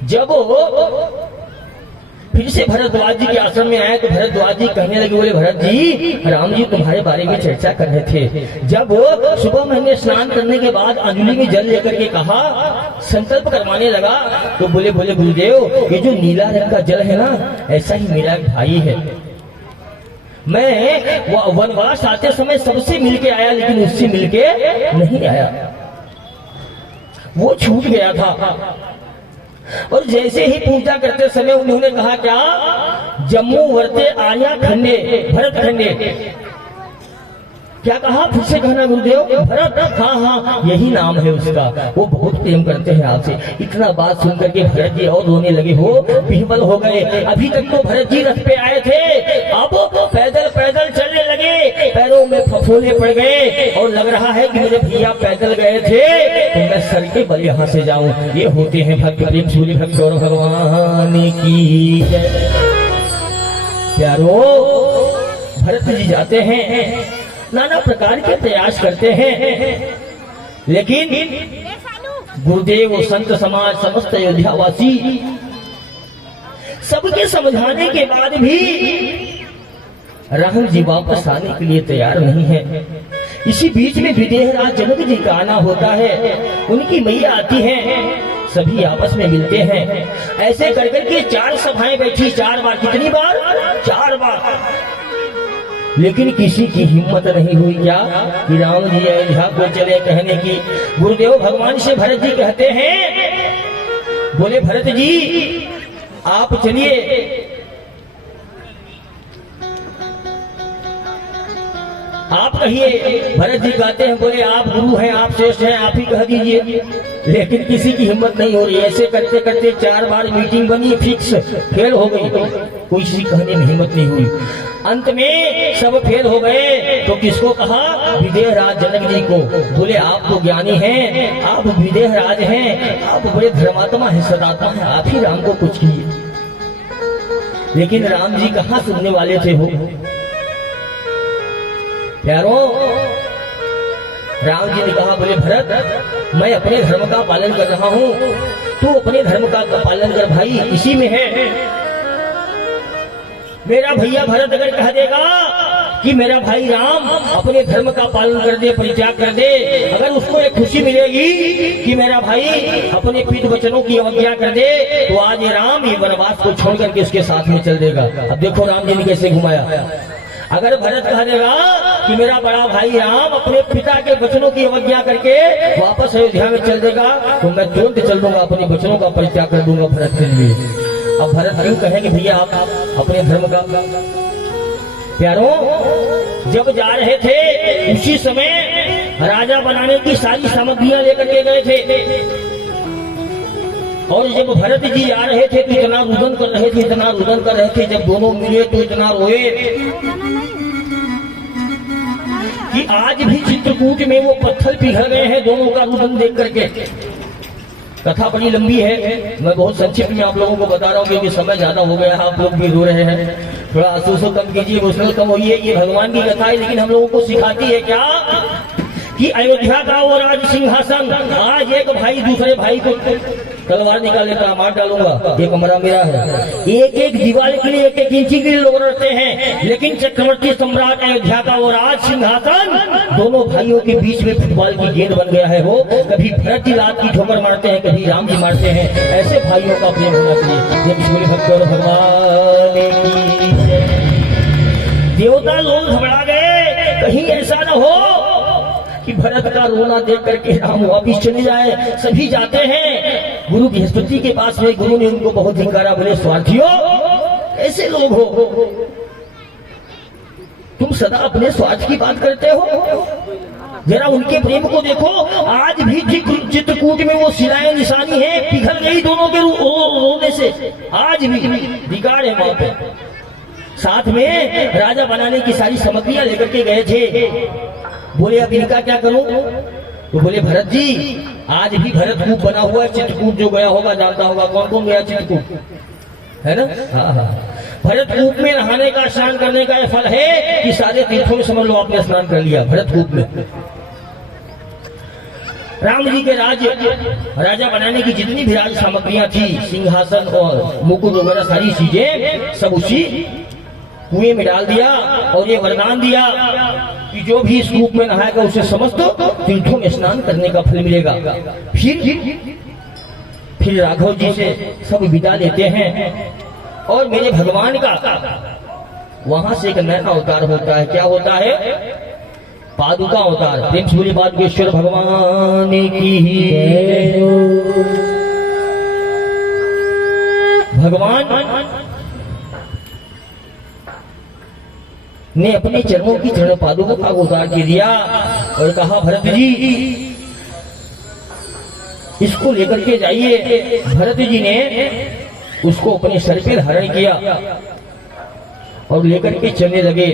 जब फिर से भरद्वाज जी के आश्रम में आए तो भरद्वाज जी कहने लगे, बोले भरत जी राम जी तुम्हारे बारे में चर्चा कर रहे थे। जब सुबह मैंने स्नान करने के बाद अंजलि में जल लेकर के कहा, संकल्प करवाने लगा, तो बोले गुरुदेव ये जो नीला रंग का जल है ना, ऐसा ही मेरा एक भाई है। मैं वनवास आते समय सबसे मिलके आया, लेकिन उससे मिलके नहीं आया, वो छूट गया था। और जैसे ही पूजा करते समय उन्होंने कहा क्या, जम्मू वर्ते आर्या खंडे भरत खंडे। क्या कहा, फिर से कहना गुरुदेव। भरत, हाँ यही नाम है उसका, वो बहुत प्रेम करते हैं आपसे। इतना बात सुन करके भरत जी और रोने लगे, हो विह्वल हो गए। अभी तक तो भरत जी रथ पे आए थे, अब पैदल पैदल चलने लगे, पैरों में फफोले पड़ गए और लग रहा है कि मेरे भैया पैदल गए थे तो मैं सर के बल यहाँ से जाऊं। ये होते हैं भक्त प्रेम सूर्य भक्त और भगवान की जय। प्यारो भरत जी जाते हैं, नाना प्रकार के प्रयास करते हैं, लेकिन गुरुदेव संत समाज समस्त अयोध्यावासी सबके समझाने के बाद भी राम जी वापस आने के लिए तैयार नहीं है। इसी बीच में विदेहराज जनक जी का आना होता है, उनकी मैया आती हैं, सभी आपस में मिलते हैं। ऐसे कर करके 4 सभाएं बैठी, 4 बार। कितनी बार? 4 बार। लेकिन किसी की हिम्मत नहीं हुई क्या कि राम जी अयोध्या को चले कहने की। गुरुदेव भगवान से भरत जी कहते हैं, बोले भरत जी आप चलिए, आप कहिए। भरत जी कहते हैं, बोले आप गुरु हैं, आप श्रेष्ठ हैं, आप ही कह दीजिए। लेकिन किसी की हिम्मत नहीं हो रही। ऐसे करते करते 4 बार मीटिंग बनी, फिक्स फेल हो गई, कोई किसी कहने में हिम्मत नहीं हुई। अंत में सब फेल हो गए तो किसको कहा? विदेहराज जनक जी को। बोले आप तो ज्ञानी हैं, आप विदेहराज हैं, आप बड़े धर्मात्मा हैं, सदात्मा हैं, आप ही राम को कुछ कीजिए। लेकिन राम जी कहाँ सुनने वाले थे हो। प्यारो राम जी ने कहा, बोले भरत मैं अपने धर्म का पालन कर रहा हूँ, तू अपने धर्म का पालन कर भाई, इसी में है। मेरा भैया भरत अगर कह देगा कि मेरा भाई राम अपने धर्म का पालन कर दे, परित्याग कर दे, अगर उसको एक खुशी मिलेगी कि मेरा भाई अपने पितृ वचनों की अवज्ञा कर दे, तो आज ये राम ये वनवास को छोड़ करके उसके साथ में चल देगा। अब देखो राम जी ने कैसे घुमाया। अगर भरत कह देगा कि मेरा बड़ा भाई राम अपने पिता के वचनों की अवज्ञा करके वापस अयोध्या में चल देगा, तो मैं तुरंत चल दूंगा, अपने वचनों का परित्याग कर दूंगा भरत के लिए। अब भरत क्यों कहेंगे भैया आप अपने धर्म का। प्यारों, जब जा रहे थे उसी समय राजा बनाने की सारी सामग्रियां लेकर के गए थे, और जब भरत जी आ रहे थे तो इतना रुदन कर रहे थे, इतना रुदन कर रहे थे, जब दोनों मिले तो इतना रोए कि आज भी चित्रकूट में वो पत्थर पिघल गए हैं दोनों का रुदन देख करके। कथा बड़ी लंबी है, मैं बहुत संक्षिप्त में आप लोगों को बता रहा हूँ क्योंकि समय ज्यादा हो गया है, आप लोग भी रो रहे हैं, थोड़ा आंसू कम कीजिए, इमोशनल कम होइए। ये भगवान की कथा है, लेकिन हम लोगों को सिखाती है क्या कि अयोध्या का वो राज सिंहासन, आज एक भाई दूसरे भाई को तलवार निकाल लेता, मार डालूंगा, ये कमरा मेरा है। एक एक दीवार के लिए, एक एक इंची के लिए लोग लड़ते हैं, लेकिन चक्रवर्ती सम्राट अयोध्या का वो राज सिंहासन दोनों भाइयों के बीच में फुटबॉल की गेंद बन गया है। वो कभी भरत जी रात की ठोकर मारते हैं, कभी राम जी मारते हैं। ऐसे भाइयों का प्रेम होना चाहिए। भक्त भगवान की देवता लोग घबरा गए, कहीं ऐसा न हो कि भरत का रोना देख करके राम वापिस चले जाए। सभी जाते हैं गुरु बृहस्पति के पास में, गुरु ने उनको बहुत धिक्कारा, बोले स्वार्थियों ऐसे लोग हो, तुम सदा अपने स्वार्थ की बात करते हो, जरा उनके प्रेम को देखो। आज भी चित्रकूट में वो शिलाएं निशानी है, पिघल गई दोनों के रोने से, आज भी बिगाड़ है वहां पे। साथ में राजा बनाने की सारी सामग्रियां लेकर के गए थे। बोले अब इनका क्या करूं? तो बोले भरत जी आज भी भरत कूप बना हुआ है, चित्रकूट जो गया होगा जानता होगा, कौन कौन गया चित्रकूट, है ना? हाँ हाँ, भरत कूप में नहाने का, स्नान करने का यह फल है कि सारे तीर्थों में समझ लो आपने स्नान कर लिया भरत कूप में। राम जी के राजा बनाने की जितनी भी राज सामग्रियां थी, सिंहासन और मुकुट वगैरह सारी चीजें सब उसी कुएं में डाल दिया, और ये वरदान दिया कि जो भी इस कूप में नहाएगा उसे समस्त तीर्थों में स्नान करने का फल मिलेगा। फिर राघव जी से सब विदा लेते हैं, और मेरे भगवान का वहां से एक नया अवतार होता है। क्या होता है? पादुका अवतार। प्रेम से बोलिए पादुकेश्वर भगवान की। भगवान ने अपने चरणों की चरण पादुकों का उतार के दिया और कहा भरत जी इसको लेकर के जाइए। भरत जी ने उसको अपने सर पर धारण किया और लेकर के चलने लगे।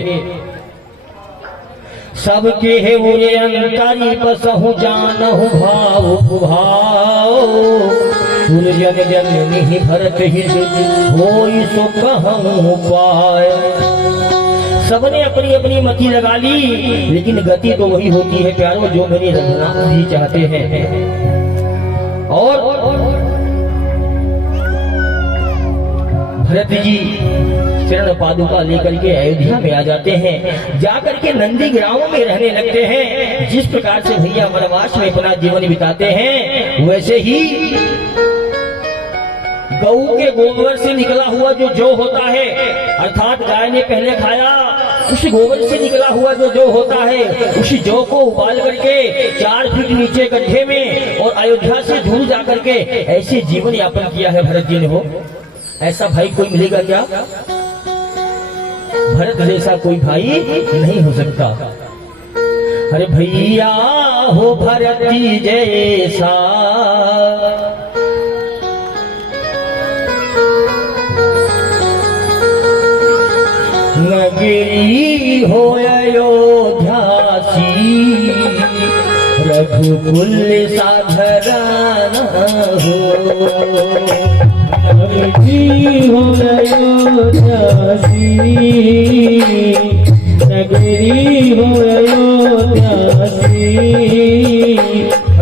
सबके है वो अंतरी बसहु जानहु भाव भाव, जन जननी भरत हृदय होई सो कहूं पाए। सबने अपनी अपनी मति लगा ली, लेकिन गति तो वही होती है प्यारों जो मेरे रघुनाथ जी चाहते हैं। और भरत जी चरण पादुका लेकर के अयोध्या में आ जाते हैं। जाकर के नंदी ग्रामों में रहने लगते हैं। जिस प्रकार से भैया वनवास में अपना जीवन बिताते हैं, वैसे ही गऊ के गोबर से निकला हुआ जो जौ होता है, अर्थात गाय ने पहले खाया, उस गोबर से निकला हुआ जो जौ होता है, उस जौ को उबाल करके 4 फीट नीचे गड्ढे में और अयोध्या से दूर जाकर के ऐसे जीवन यापन किया है भरत जी ने। हो ऐसा भाई कोई मिलेगा क्या? भरत जैसा कोई भाई नहीं हो सकता। अरे भैया हो भरत जी जैसा, नगरी हो अयोध्यासी, रघुकुल साधराना हो। नगरी हो अयोध्यासी, नगरी हो अयोध्यासी,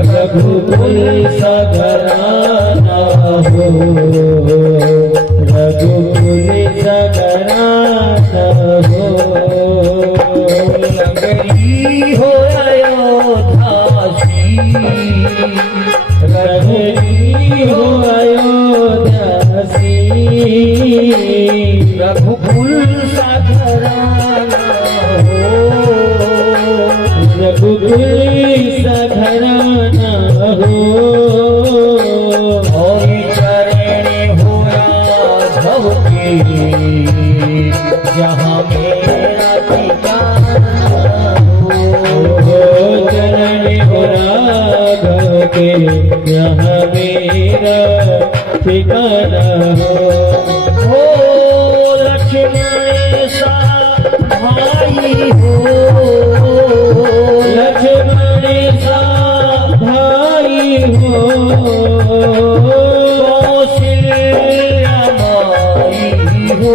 रघुकुल साधराना हो, रघुकुल साधराना हो। गोकुल सा घर न हो और चरण हो राघव के जहाँ मेरा ठिकाना हो। चरण हो राघव के यहाँ मेरा ठिकाना हो लक्ष्मण सा भाई हो लक्ष्मण सा भाई हो कौशल्या माई हो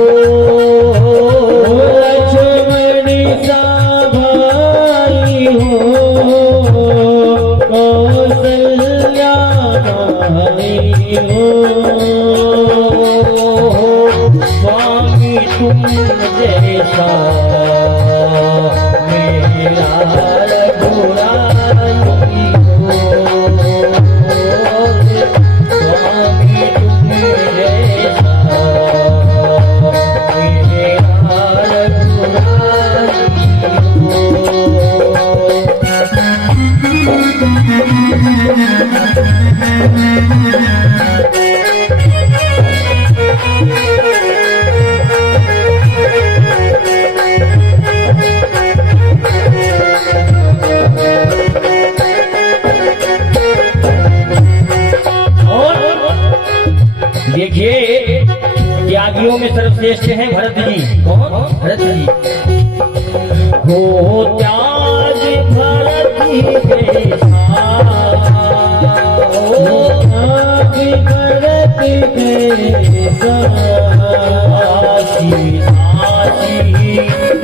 लक्ष्मण सा भाई हो कौशल्या माई हो स्वामी तुम जैसा मेरा रघुराई हो स्वामी तुम जैसा मेरा रघुराई देखिए त्यागियों में सर्वश्रेष्ठ हैं भरत जी। कौन? भरत जी। हो त्याग भरत जी जैसा हो त्याग भरत जैसा आशी आशी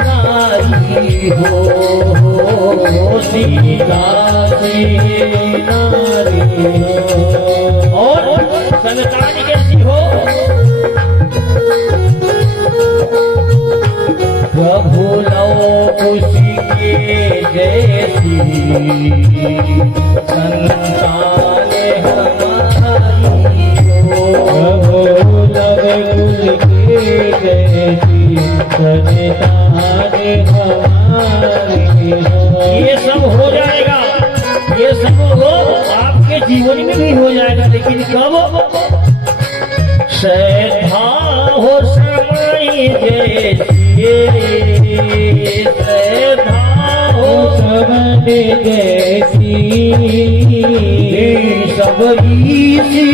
नारी हो सीता नारी हो और संतान कैसी हो प्रभु लव खुशी के जैसी संतान हमारी हो लव कुल के जैसी संतान हमारी हो ये सब हो जाएगा, ये सब हो आपके जीवन में भी हो जाएगा, लेकिन कब? श्रद्धा हो समय जैसी श्रद्धा हो सबन जैसी सबरी सी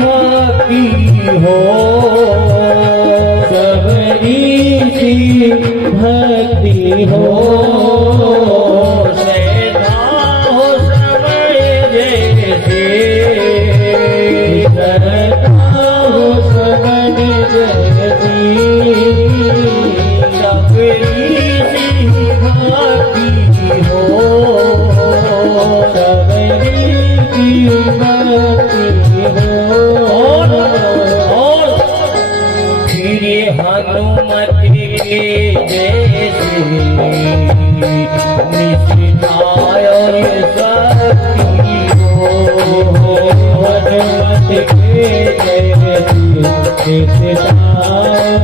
भक्ति हो सबरी सी भक्ति हो श्रद्धा हो समय जैसे श्रद्धा हो सबन जैसी सबरी सी भक्ति हो सबरी सी भक्ति हो और फिर ये हनुमत के जैसे निष्ठा और शक्ति हो हनुमत के जैसी सितार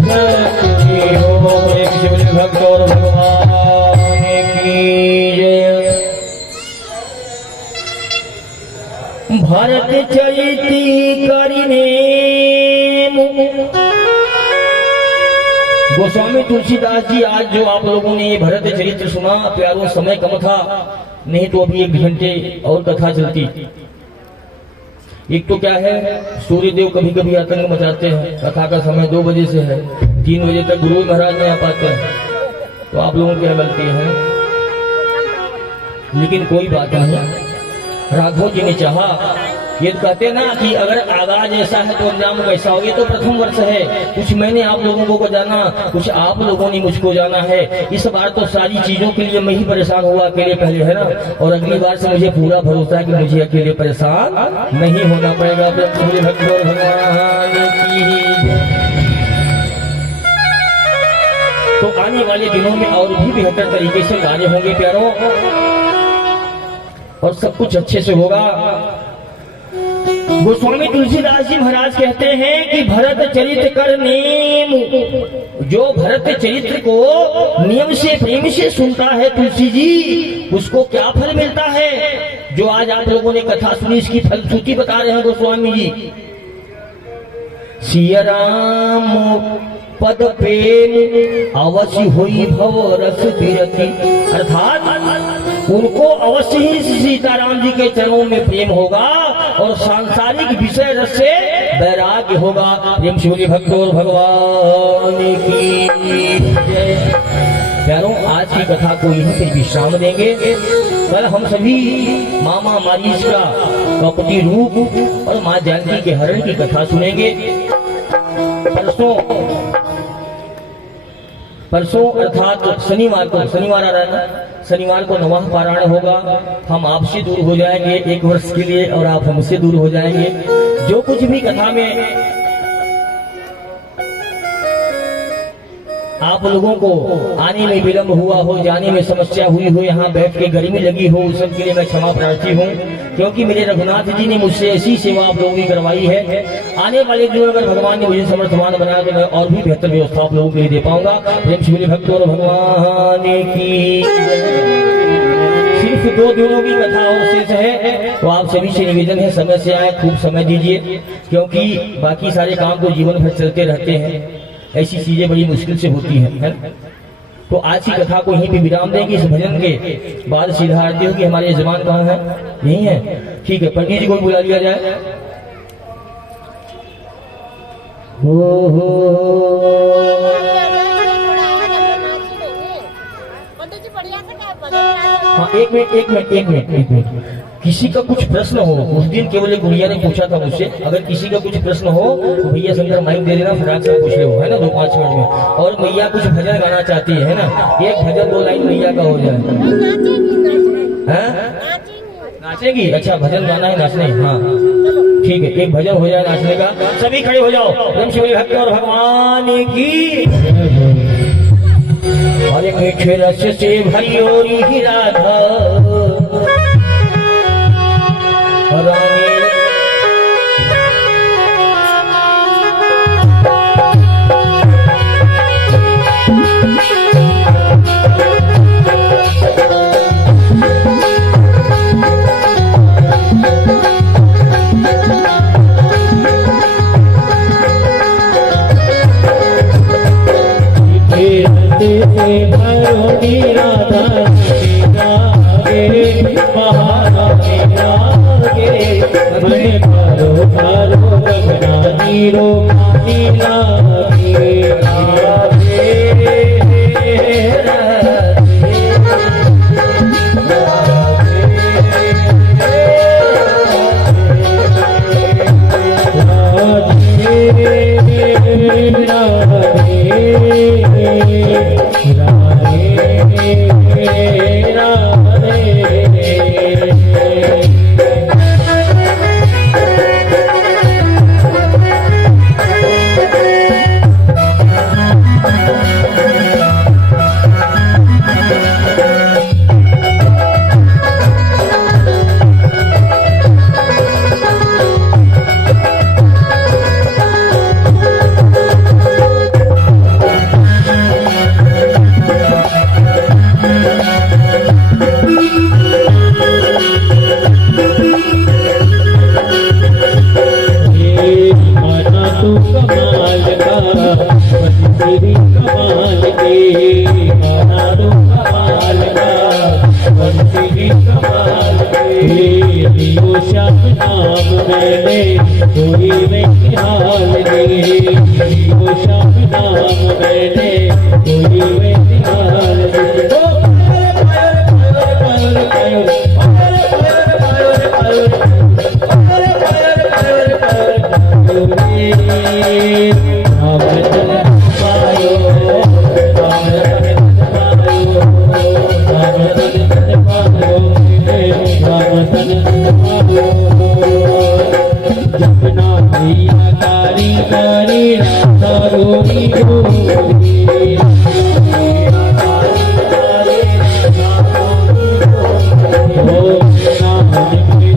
भक्ति हो एक शिवलिंग भक्त और भगवान की जय। भरत चरित करिने गोस्वामी तुलसीदास जी, आज जो आप लोगों ने ये भरत चरित्र सुना, प्यारों समय कम था, नहीं तो अभी 1 घंटे और कथा चलती। एक तो क्या है, सूर्यदेव कभी कभी आतंक मचाते हैं, कथा का समय 2 बजे से है, 3 बजे तक गुरु महाराज नहीं आ पाते हैं, तो आप लोगों की क्या गलती है। लेकिन कोई बात नहीं, राघव जी ने चाहा, ये तो कहते ना कि अगर आगाज ऐसा है तो अंजाम कैसा हो। ये तो प्रथम वर्ष है, कुछ मैंने आप लोगों को जाना, कुछ आप लोगों ने मुझको जाना है। इस बार तो सारी चीजों के लिए मैं ही परेशान हुआ अकेले पहले, है ना, और अगली बार से मुझे पूरा भरोसा है कि मुझे अकेले परेशान नहीं होना पड़ेगा। भगवान की तो आने वाले दिनों में और भी बेहतर तरीके से कार्य होंगे प्यारों, और सब कुछ अच्छे से होगा। गोस्वामी तुलसीदास जी महाराज कहते हैं कि भरत चरित्र कर नेम, जो भरत चरित्र को नियम से प्रेम से सुनता है तुलसी जी, उसको क्या फल मिलता है। जो आज आप लोगों ने कथा सुनी इसकी फलश्रुति बता रहे हैं गोस्वामी जी। सिया राम पद प्रेम अवश्य हुई भव रस विरति, अर्थात उनको अवश्य ही सीताराम जी के चरणों में प्रेम होगा और सांसारिक विषय रस से वैराग्य होगा। प्रेम से बोलिए भक्त और भगवान की जय। प्यारों, आज की कथा को यहीं पे विश्राम देंगे। कल हम सभी मामा मारीच का कपटी रूप और माँ जानकी के हरण की कथा सुनेंगे। परसों अर्थात शनिवार आ रहा है ना, शनिवार को नवाह पारायण होगा। हम आपसे दूर हो जाएंगे 1 वर्ष के लिए और आप हमसे दूर हो जाएंगे। जो कुछ भी कथा में आप लोगों को आने में विलंब हुआ हो, जाने में समस्या हुई हो, यहाँ बैठ के गर्मी लगी हो, उस सब के लिए मैं क्षमा प्रार्थी हूँ, क्योंकि मेरे रघुनाथ जी ने मुझसे ऐसी सेवा आप लोगों की करवाई है। आने वाले दिनों अगर भगवान ने मुझे समर्थमान बनाया तो मैं और भी बेहतर व्यवस्था आप लोगों के लिए दे पाऊंगा। प्रेम से बोलिए भक्त और भगवान की। सिर्फ 2 दिनों की कथा और शेष है, तो आप सभी से निवेदन है समय से आए, खूब समय दीजिए, क्योंकि बाकी सारे काम तो जीवन भर चलते रहते हैं, ऐसी चीजें बड़ी मुश्किल से होती हैं। तो आज की कथा को यहीं पे विराम देंगे। इस भजन के बाद सीधा आरती होगी। हमारे यजमान कहाँ है? यही है, ठीक है, पंडित जी को बुला लिया जाए। हाँ, एक मिनट। किसी का कुछ प्रश्न हो, उस दिन केवल एक गुड़िया ने पूछा था मुझसे, अगर किसी का कुछ प्रश्न हो तो भैया शंकर माइक दे देना, फटाक से पूछ ले, है ना, 2-5 मिनट में। और मैया कुछ भजन गाना चाहती है ना, एक भजन 2 लाइन मैया का हो जाए। नाचेगी? अच्छा, भजन गाना है, नाचना है। हाँ ठीक है, एक भजन हो जाए नाचने का। सभी खड़े हो जाओ। प्रेम से बोलिए भक्त और भगवान की। और एक मीठे रस से भरी ओरी राधा रानी,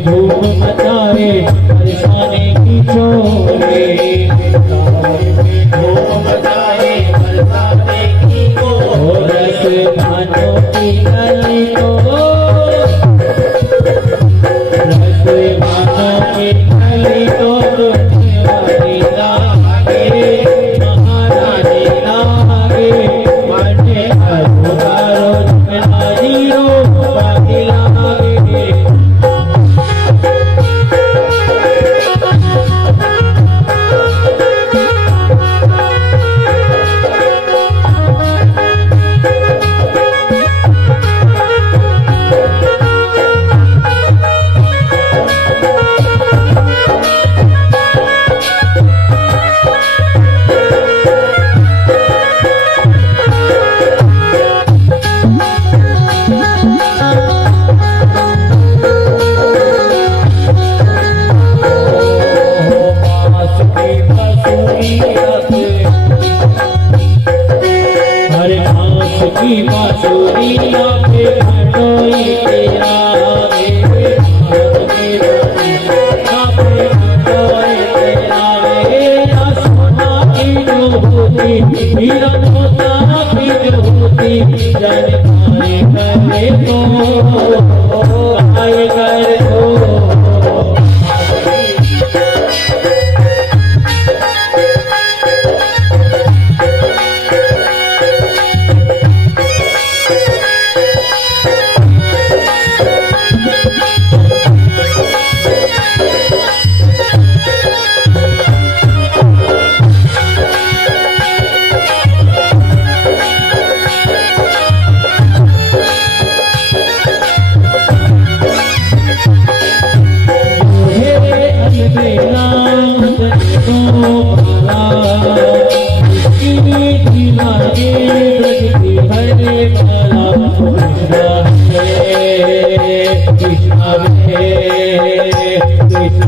धूम मचाए की बांसुरिया पे खड़ोई तेरा रे हीरा मोता भी जो होती जन आए करे तो आए करे तो कृष्ण